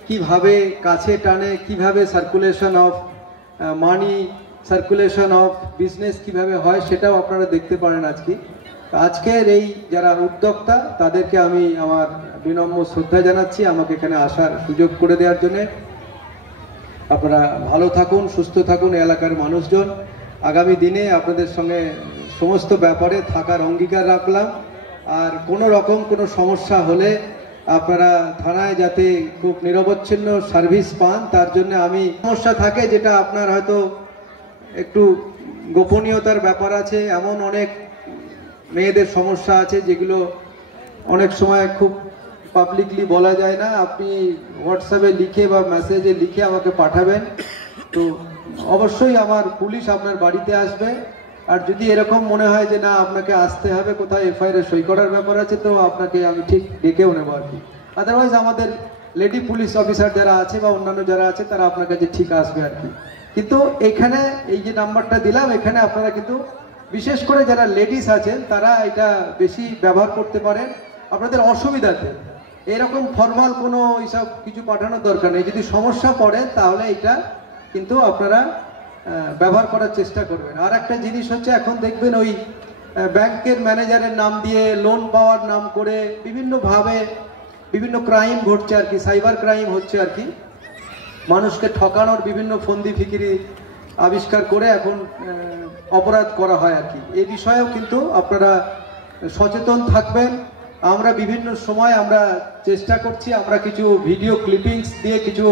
কিভাবে কাছে টানে, কিভাবে circulation of money, circulation of business কিভাবে হয় সেটাও আপনারা দেখতে পারেন আজকে। আজকের এই যারা উদ্যোক্তা তাদেরকে আমি আমার বিনম্র শ্রদ্ধা জানাচ্ছি আমাকে এখানে আসার সুযোগ করে দেওয়ার জন্য। আপনারা ভালো থাকুন, সুস্থ থাকুন এলাকার মানুষজন। আগামী দিনে আপনাদের সঙ্গে সমস্ত ব্যাপারে থাকার অঙ্গীকার রাখলাম। আর কোনো রকম কোনো সমস্যা হলে আপনারা থানায় যাতে খুব নিরবচ্ছিন্ন সার্ভিস পান, তার জন্য আমি সমস্যা থাকে যেটা আপনার হয়তো একটু গোপনীয়তার ব্যাপার আছে, এমন অনেক মেয়েদের সমস্যা আছে যেগুলো অনেক সময় খুব পাবলিকলি বলা যায় না। আপনি হোয়াটসঅ্যাপে লিখে বা মেসেজে লিখে আমাকে পাঠাবেন। তো অবশ্যই আমার পুলিশ আপনার বাড়িতে আসবে। আর যদি এরকম মনে হয় যে না আপনাকে আসতে হবে, কোথায় এফআইআর সই করার ব্যাপার আছে, তো আপনাকে আমি ঠিক ডেকেও নেবো আর কি। আদারওয়াইজ আমাদের লেডি পুলিশ অফিসার যারা আছে বা অন্যান্য যারা আছে তারা আপনার কাছে ঠিক আসবে আর কি। কিন্তু এখানে এই যে নাম্বারটা দিলাম, এখানে আপনারা কিন্তু বিশেষ করে যারা লেডিস আছেন তারা এটা বেশি ব্যবহার করতে পারেন আপনাদের অসুবিধাতে। এরকম ফর্মাল কোনো এইসব কিছু পাঠানোর দরকার নেই। যদি সমস্যা পড়ে তাহলে এটা কিন্তু আপনারা ব্যবহার করার চেষ্টা করবেন। আর একটা জিনিস হচ্ছে, এখন দেখবেন ওই ব্যাংকের ম্যানেজারের নাম দিয়ে লোন পাওয়ার নাম করে বিভিন্নভাবে বিভিন্ন ক্রাইম ঘটছে আর কি, সাইবার ক্রাইম হচ্ছে আর কি। মানুষকে ঠকানোর বিভিন্ন ফন্দি ফিকিরি আবিষ্কার করে এখন অপরাধ করা হয় আর কি। এই বিষয়েও কিন্তু আপনারা সচেতন থাকবেন। আমরা বিভিন্ন সময় আমরা চেষ্টা করছি, আমরা কিছু ভিডিও ক্লিপিংস দিয়ে কিছু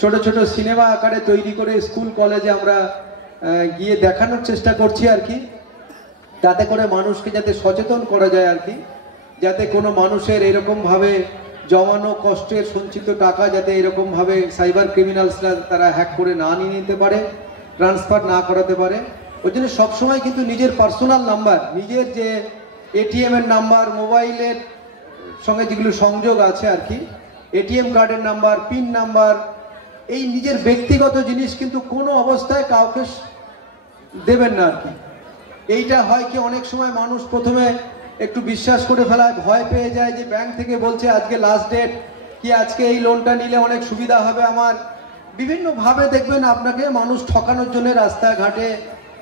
ছোট ছোট সিনেমা আকারে তৈরি করে স্কুল কলেজে আমরা গিয়ে দেখানোর চেষ্টা করছি আর কি, যাতে করে মানুষকে যাতে সচেতন করা যায় আর কি, যাতে কোনো মানুষের এরকমভাবে জমানো কষ্টের সঞ্চিত টাকা যাতে এরকমভাবে সাইবার ক্রিমিনালসরা তারা হ্যাক করে না নিয়ে নিতে পারে, ট্রান্সফার না করাতে পারে। ওই জন্য সবসময় কিন্তু নিজের পার্সোনাল নাম্বার, নিজের যে এটিএম এর নাম্বার, মোবাইলের সঙ্গে যেগুলো সংযোগ আছে আর কি, এটিএম কার্ডের নাম্বার, পিন নাম্বার, এই নিজের ব্যক্তিগত জিনিস কিন্তু কোনো অবস্থায় কাউকে দেবেন না আর কি। এইটা হয় কি অনেক সময় মানুষ প্রথমে একটু বিশ্বাস করে ফেলায়, ভয় পেয়ে যায় যে ব্যাংক থেকে বলছে আজকে লাস্ট ডেট, কি আজকে এই লোনটা নিলে অনেক সুবিধা হবে আমার। বিভিন্নভাবে দেখবেন আপনাকে মানুষ ঠকানোর জন্য রাস্তাঘাটে,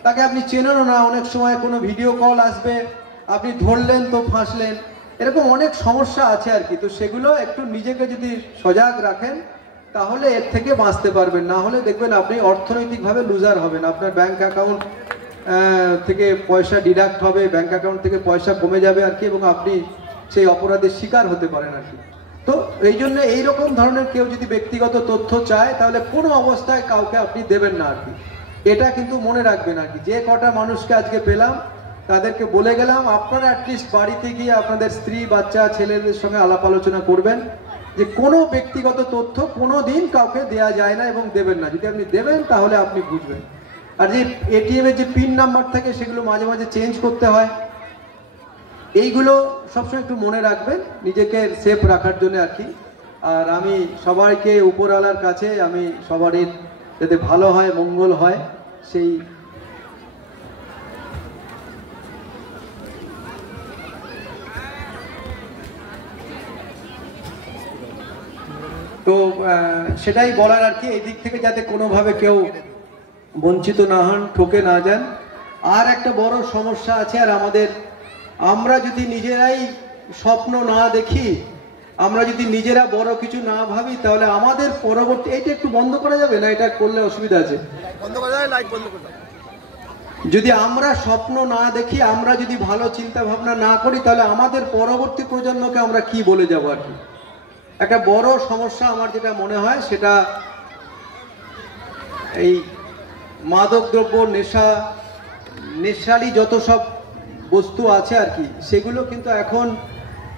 তাকে আপনি চেনেনও না, অনেক সময় কোনো ভিডিও কল আসবে, আপনি ধরলেন তো ফাঁসলেন, এরকম অনেক সমস্যা আছে আর কি। তো সেগুলো একটু নিজেকে যদি সজাগ রাখেন তাহলে এর থেকে বাঁচতে পারবেন, না হলে দেখবেন আপনি অর্থনৈতিকভাবে লুজার হবেন। আপনার ব্যাংক অ্যাকাউন্ট থেকে পয়সা ডিডাক্ট হবে, ব্যাংক অ্যাকাউন্ট থেকে পয়সা কমে যাবে আর কি, এবং আপনি সেই অপরাধের শিকার হতে পারেন আর কি। তো এই জন্য এইরকম ধরনের কেউ যদি ব্যক্তিগত তথ্য চায় তাহলে কোনো অবস্থায় কাউকে আপনি দেবেন না আর কি। এটা কিন্তু মনে রাখবেন আর কি। যে কটা মানুষকে আজকে পেলাম তাদেরকে বলে গেলাম আপনারা অ্যাটলিস্ট বাড়িতে গিয়ে আপনাদের স্ত্রী বাচ্চা ছেলেদের সঙ্গে আলাপ আলোচনা করবেন যে কোনো ব্যক্তিগত তথ্য কোনো দিন কাউকে দেয়া যায় না এবং দেবেন না। যদি আপনি দেবেন তাহলে আপনি বুঝবেন। আর যে এটিএম এর যে পিন নাম্বার থাকে সেগুলো মাঝে মাঝে চেঞ্জ করতে হয়, এইগুলো সবসময় একটু মনে রাখবেন নিজেকে সেফ রাখার জন্য আর কি। আর আমি সবাইকে উপরওয়ালার কাছে আমি সবারই যাতে ভালো হয় মঙ্গল হয় সেই তো সেটাই বলার আর কি। এই দিক থেকে যাতে কোনোভাবে কেউ বঞ্চিত না হন, ঠকে না যান। আর একটা বড় সমস্যা আছে, আর আমরা যদি নিজেরাই স্বপ্ন না দেখি, আমরা যদি নিজেরা বড় কিছু না ভাবি, তাহলে আমাদের পরবর্তী এইটা একটু বন্ধ করা যাবে না? এটা করলে অসুবিধা আছে, বন্ধ করা যায়, লাইট বন্ধ করে দাও। যদি আমরা স্বপ্ন না দেখি, আমরা যদি ভালো চিন্তা ভাবনা না করি, তাহলে আমাদের পরবর্তী প্রজন্মকে আমরা কি বলে যাব আর কি। একটা বড় সমস্যা আমার যেটা মনে হয় সেটা এই মাদক দ্রব্য, নেশালি যত সব বস্তু আছে আর কি, সেগুলো কিন্তু এখন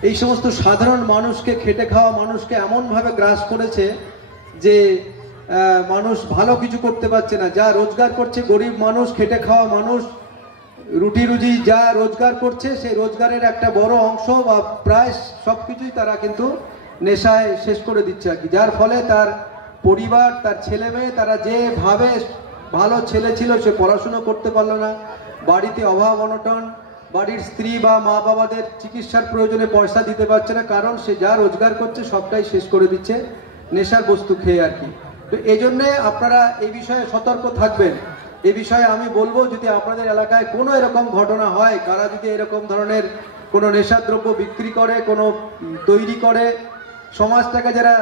এই সমস্ত সাধারণ মানুষকে, খেটে খাওয়া মানুষকে এমনভাবে গ্রাস করেছে যে মানুষ ভালো কিছু করতে পারছে না। যা রোজগার করছে গরিব মানুষ, খেটে খাওয়া মানুষ, রুটি রুজি যা রোজগার করছে সেই রোজগারের একটা বড় অংশ বা প্রায় সবকিছুই তারা কিন্তু নেশায় শেষ করে দিচ্ছে আর কি। যার ফলে তার পরিবার, তার ছেলে মেয়ে, তারা যেভাবে ভালো ছেলে ছিল সে পড়াশুনো করতে পারলো না, বাড়িতে অভাব অনটন, বাড়ির স্ত্রী বা মা বাবাদের চিকিৎসার প্রয়োজনে পয়সা দিতে পারছে না, কারণ সে যা রোজগার করছে সবটাই শেষ করে দিচ্ছে নেশার বস্তু খেয়ে আর কি। তো এই জন্যে আপনারা এই বিষয়ে সতর্ক থাকবেন। এই বিষয়ে আমি বলবো, যদি আপনাদের এলাকায় কোনো এরকম ঘটনা হয়, কারা যদি এরকম ধরনের কোনো নেশাদ্রব্য বিক্রি করে, কোনো তৈরি করে, সমাজটাকে যারা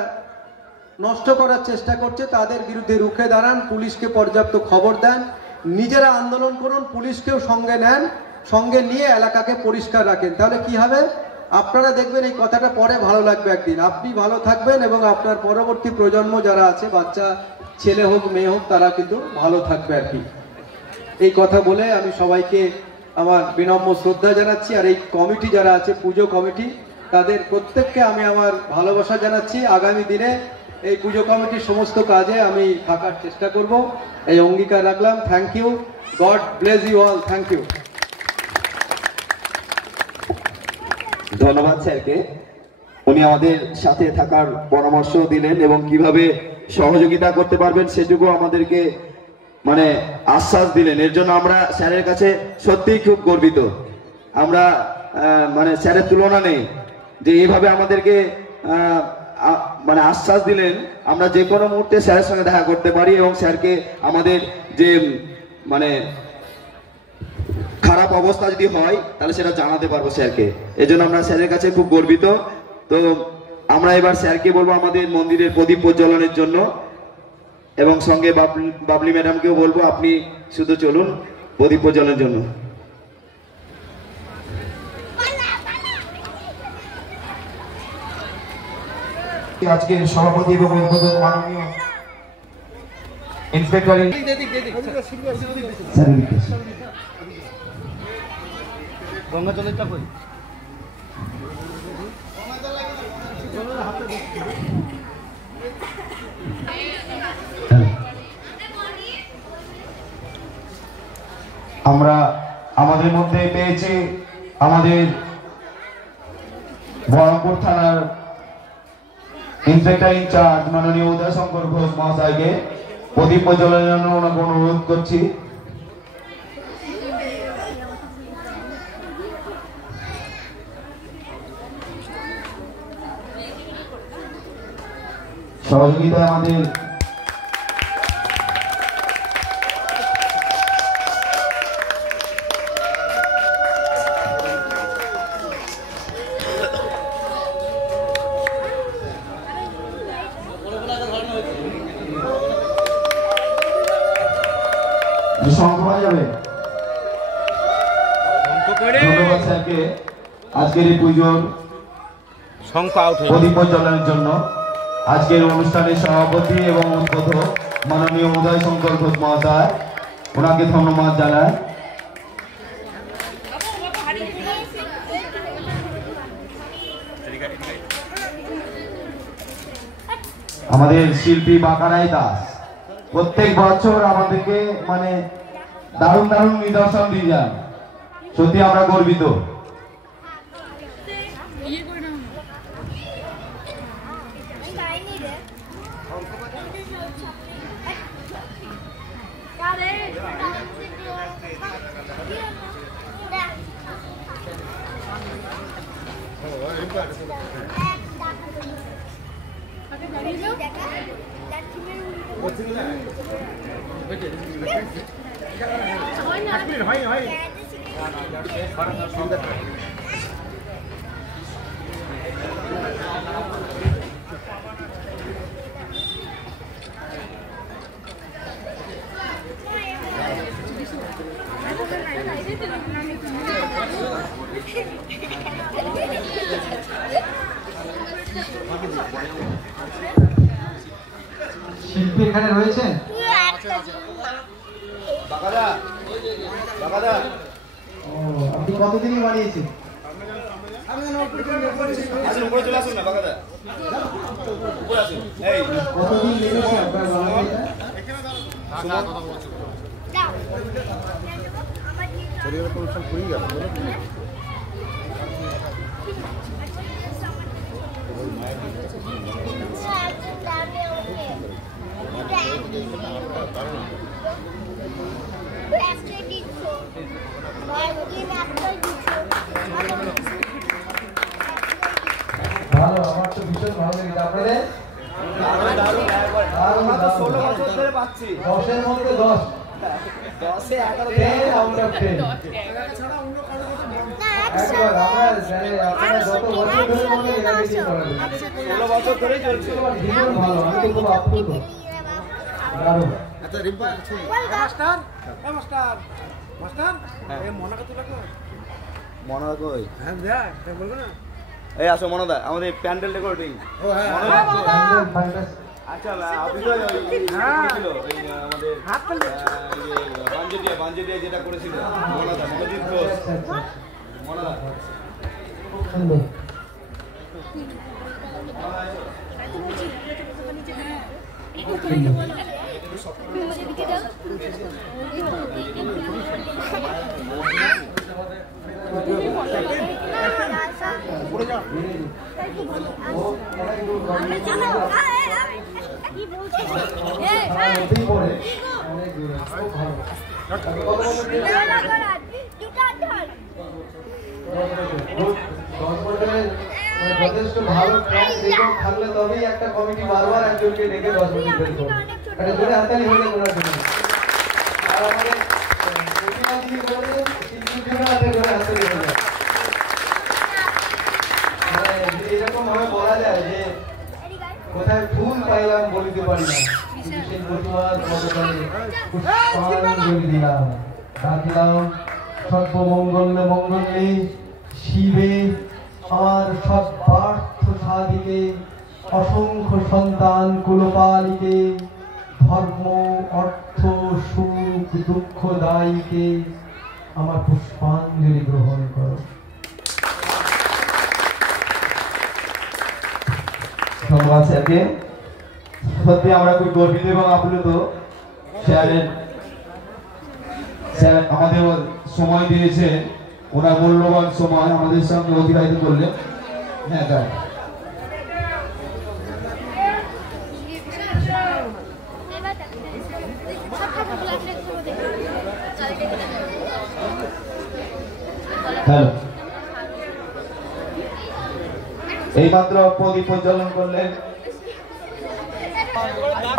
নষ্ট করার চেষ্টা করছে, তাদের বিরুদ্ধে রুখে দাঁড়ান, পুলিশকে পর্যাপ্ত খবর দেন, নিজেরা আন্দোলন করুন, পুলিশকেও সঙ্গে নেন, সঙ্গে নিয়ে এলাকাকে পরিষ্কার রাখেন। তাহলে কি হবে, আপনারা দেখবেন এই কথাটা পরে ভালো লাগবে একদিন, আপনি ভালো থাকবেন এবং আপনার পরবর্তী প্রজন্ম যারা আছে, বাচ্চা ছেলে হোক মেয়ে হোক, তারা কিন্তু ভালো থাকবে আর কি। এই কথা বলে আমি সবাইকে আমার বিনম্র শ্রদ্ধা জানাচ্ছি। আর এই কমিটি যারা আছে, পুজো কমিটি, তাদের প্রত্যেককে আমি আমার ভালোবাসা জানাচ্ছি। আগামী দিনে এই পুজো কমিটির সমস্ত কাজে আমি থাকার চেষ্টা করব, এই অঙ্গীকার রাখলাম। Thank you, God bless you all, thank you. ধন্যবাদ স্যারকে, উনি আমাদের সাথে থাকার পরামর্শ দিলেন এবং কিভাবে সহযোগিতা করতে পারবেন সেটুকু আমাদেরকে মানে আশ্বাস দিলেন। এর জন্য আমরা স্যারের কাছে সত্যিই খুব গর্বিত। আমরা মানে স্যারের তুলনা নেই যে এইভাবে আমাদেরকে মানে আশ্বাস দিলেন। আমরা যে কোনো মুহূর্তে স্যারের সঙ্গে দেখা করতে পারি এবং স্যারকে আমাদের যে মানে খারাপ অবস্থা যদি হয় তাহলে সেটা জানাতে পারবো স্যারকে। এজন্য আমরা স্যারের কাছে খুব গর্বিত। তো আমরা এবার স্যারকে বলবো আমাদের মন্দিরের প্রদীপ প্রজ্বলনের জন্য, এবং সঙ্গে বাবলি ম্যাডামকেও বলবো আপনি শুধু চলুন প্রদীপ প্রজ্বলনের জন্য। আজকে সভাপতি এবং উদ্বোধক মাননীয় ইন্সপেক্টর গঙ্গা জলেরটা কই? আমরা আমাদের মধ্যে পেয়েছি আমাদের বহরমপুর থানার ইন্সপেক্টর ইনচার্জ মাননীয় উদয়শঙ্কর ঘোষ মহাশয়কে প্রদীপ প্রজ্বলনের জন্য ওনাকে অনুরোধ করছি। সহযোগিতা আমাদের ধন্যবাদ স্যারকে আজকের এই পুজোর প্রদীপ প্রজ্বলনের জন্য। আজকের অনুষ্ঠানের সভাপতি এবং উদ্বোধক মাননীয় উদয়শঙ্কর ঘোষ মহাশয়, ওনাকে ধন্যবাদ জানাই। আমাদের শিল্পী বাঁকারাই দাস প্রত্যেক বছর আমাদেরকে মানে দারুণ দারুণ নিদর্শন দিয়ে যান, সত্যি আমরা গর্বিত। শিল্পী এখানে রয়েছেন? আপনি কতদিনই বানিয়েছেন? কতদিন লেগেছে আপনার বানাতে? ভালো, আমার তো ভীষণ ভালো লেগেছে। আপনাদের? 16 বছর ধরে পাচ্ছি, 10-এর মধ্যে 10, 10-এ 11, 10 আউট অফ 10। একবার আমরা জানি আপনারা যত বছর ধরে বলেন এটাকে দিয়ে করাবেন। 16 বছর ধরেই চলছে। ভীষণ ভালো, আমি তো খুব আপ্লুত। দারুণ। আচ্ছা রিম্পা মাস্টার, মাস্টার মাস্টার এই মনাকা তুলা কই? মনাকা কই? হ্যাঁ যা, তাই বলবো না। এই আসো মনাদা, আমাদের প্যান্ডেল ডেকোরেটিং। ও হ্যাঁ প্যান্ডেল ফ্যান্টাস্টিক। আচ্ছা আপনি তো ছিল এই আমাদের বাঞ্জেটিয়া যেটা করেছিল মনাদা, মনোজিৎ ঘোষ। মনাদা সুন্দর। যথেষ্ট ভালো থাকলে তবেই একটা কমিটি বারবার একজনকে ডেকে 10 বছর বের করবে। এটা জোরে হাতালি হলে ওনার জন্য। আর আমাদের প্রতিমা যিনি বলেছেন শিল্পীর জন্য একটা জোরে হাতালি হলে এরকম ভাবে বলা যায় যে কোথায় ফুল পাইলাম বলিতে পারি না, কিন্তু সেই প্রতিমার পদতলে পুষ্পাঞ্জলি দিলাম, ডাকলাম সর্বমঙ্গলে মঙ্গলে শিবে আমার সর্বার্থ সাধিকে, অসংখ্য সন্তান কুলপালিকে, ধর্ম অর্থ সুখ দুঃখ দায়ীকে আমার পুষ্পাঞ্জলি গ্রহণ করো। ধন্যবাদ স্যারকে, সত্যি আমরা খুব গর্বিত এবং আপ্লুত। স্যার আমাদের সময় দিয়েছে, ওনার মূল্যবান সময় আমাদের সঙ্গে অতিবাহিত করলেন। হ্যাঁ তাই হ্যালো, এইমাত্র প্রদীপ প্রজ্বলন করলেন।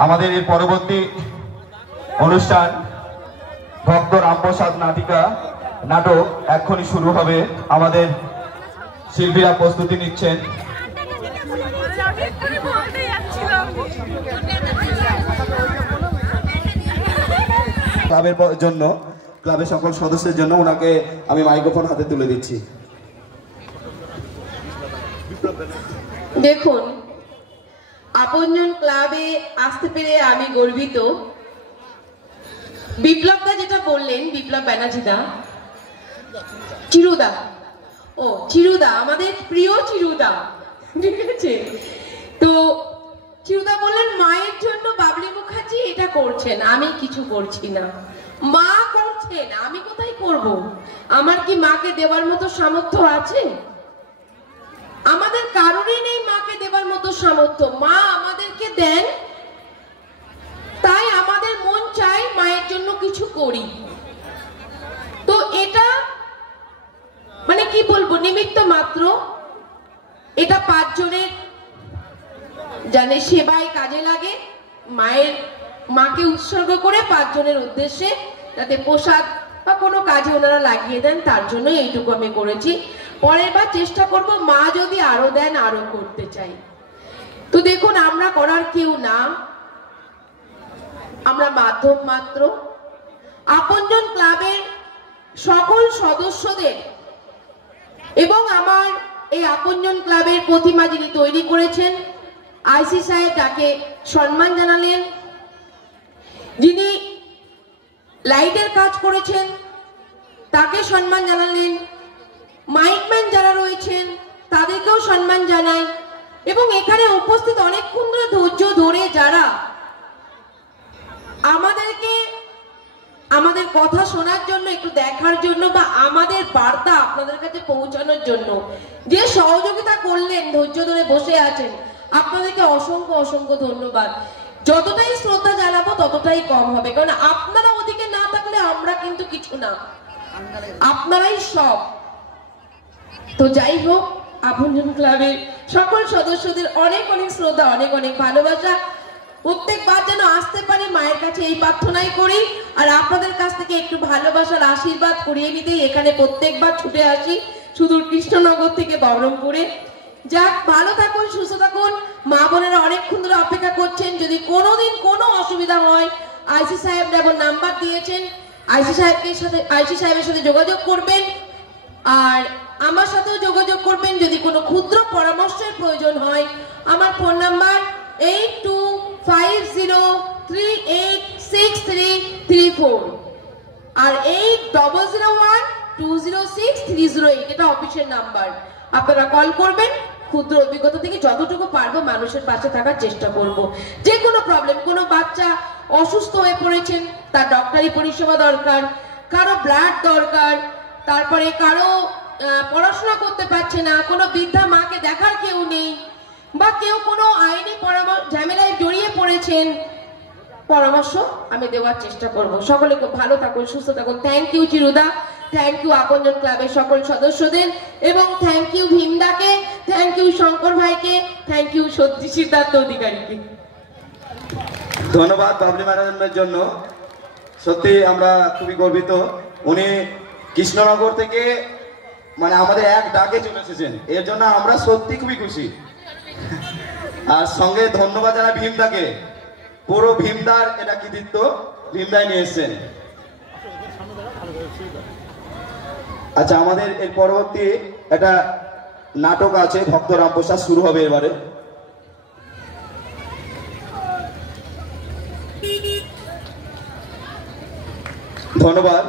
আমাদের এর পরবর্তী অনুষ্ঠান ভক্ত রামপ্রসাদ নাটিকা নাটক এখনই শুরু হবে। আমাদের শিল্পীরা প্রস্তুতি নিচ্ছেন। ক্লাবের জন্য, ক্লাবের সকল সদস্যের জন্য ওনাকে আমি মাইক্রোফোন হাতে তুলে দিচ্ছি। দেখুন, আপনজন ক্লাবে আসতে পেরে আমি গর্বিত। বিপ্লবদা যেটা বললেন, বিপ্লব ব্যানার্জিদা, চিরুদা, ও চিরুদা, আমাদের প্রিয় চিরুদা, ঠিক আছে। তো চিরুদা বললেন মায়ের জন্য বাবলি মুখার্জি এটা করছেন, আমি কিছু করছি না, মা করছেন, আমি কোথায় করব? আমার কি মাকে দেওয়ার মতো সামর্থ্য আছে? আমাদের কারোরই নেই মাকে দেওয়ার মতো সামর্থ্য। মা আমাদেরকে দেন, তাই আমাদের মন চায় মায়ের জন্য কিছু করি। তো এটা মানে কি বলবো, নিমিত্ত মাত্র। এটা 5 জনের জানে সেবায় কাজে লাগে, মাকে উৎসর্গ করে 5 জনের উদ্দেশ্যে যাতে প্রসাদ বা কোনো কাজে ওনারা লাগিয়ে দেন, তার জন্য এইটুকু আমি করেছি। পরের বার চেষ্টা করব মা যদি আরো দেন আরো করতে চাই। তো দেখুন, আমরা করার কেউ না, আমরা মাধ্যম মাত্র। আপনজন ক্লাবের সকল সদস্যদের এবং আমার এই আপনজন ক্লাবের প্রতিমা যিনি তৈরি করেছেন, আইসি সাহেব তাকে সম্মান জানালেন, যিনি লাইটের কাজ করেছেন তাকে সম্মান জানালেন, মাইকম্যান যারা রয়েছেন তাদেরকেও সম্মান জানাই, এবং এখানে উপস্থিত অনেকক্ষণ ধরে ধৈর্য ধরে যারা আমাদেরকে আমাদের কথা শোনার জন্য, একটু দেখার জন্য বা আমাদের বার্তা আপনাদের কাছে পৌঁছানোর জন্য যে সহযোগিতা করলেন, ধৈর্য ধরে বসে আছেন, আপনাদেরকে অসংখ্য অসংখ্য ধন্যবাদ। যতটাই শ্রদ্ধা জানাবো ততটাই কম হবে, কারণ আপনারা ওদিকে না থাকলে আমরা কিন্তু কিছু না, আপনারাই সব। তো যাই হোক, আপনজন ক্লাবের সকল সদস্যদের অনেক অনেক শ্রদ্ধা, অনেক অনেক ভালোবাসা। প্রত্যেকবার যেন আসতে পারি মায়ের কাছে এই প্রার্থনাই করি, আর আপনাদের কাছ থেকে একটু ভালোবাসার আশীর্বাদ করিয়ে নিতেই এখানে প্রত্যেকবার ছুটে আসি, সুদূর কৃষ্ণনগর থেকে বহরমপুরে। যাক, ভালো থাকুন, সুস্থ থাকুন। মা বোনেরা অনেকক্ষণ ধরে অপেক্ষা করছেন, যদি কোনোদিন কোনো অসুবিধা হয় আইসি সাহেব যেমন নাম্বার দিয়েছেন, আইসি সাহেবের সাথে যোগাযোগ করবেন, আর আমার সাথেও যোগাযোগ করবেন। যদি কোনো ক্ষুদ্র পরামর্শের প্রয়োজন হয়, আমার ফোন নাম্বার 8250386334 আর 8001206308, এটা অফিসের নাম্বার। আপনারা কল করবেন, ক্ষুদ্র অভিজ্ঞতা থেকে যতটুকু পারবো মানুষের পাশে থাকার চেষ্টা করব। যে কোনো প্রবলেম, কোনো বাচ্চা অসুস্থ হয়ে পড়েছেন, তার ডক্টরি পরিষেবা দরকার, কারো ব্লাড দরকার, তারপরে কারো পড়াশোনা করতে পারছে না, কোনো বৃদ্ধা মাকে দেখার কেউ নেই, বা কেউ কোনো আইনি ঝামেলায় জড়িয়ে পড়েছেন, পরামর্শ আমি দেওয়ার চেষ্টা করব। সকলে খুব ভালো থাকুন, সুস্থ থাকুন। থ্যাংক ইউ চিরুদা, থ্যাংক ইউ আপনজন ক্লাবের সকল সদস্যদের, এবং থ্যাংক ইউ ভীমদাকে, থ্যাংক ইউ শঙ্কর ভাইকে, থ্যাংক ইউ সত্যি সিদ্ধার্থ অধিকারীকে। ধন্যবাদ বাবলি ম্যাডামের জন্য, সত্যি আমরা খুবই গর্বিত। উনি কৃষ্ণনগর থেকে মানে আমাদের এক ডাকে চলে এসেছেন, এর জন্য আমরা সত্যি খুবই খুশি। আর সঙ্গে ধন্যবাদ জানাই ভীমদাকে, পুরো ভীমদার এটা কৃতিত্ব, ভীমদাই নিয়ে এসেছেন। আচ্ছা, আমাদের এর পরবর্তী একটা নাটক আছে, ভক্ত রামপ্রসাদ, শুরু হবে এবারে। ধন্যবাদ।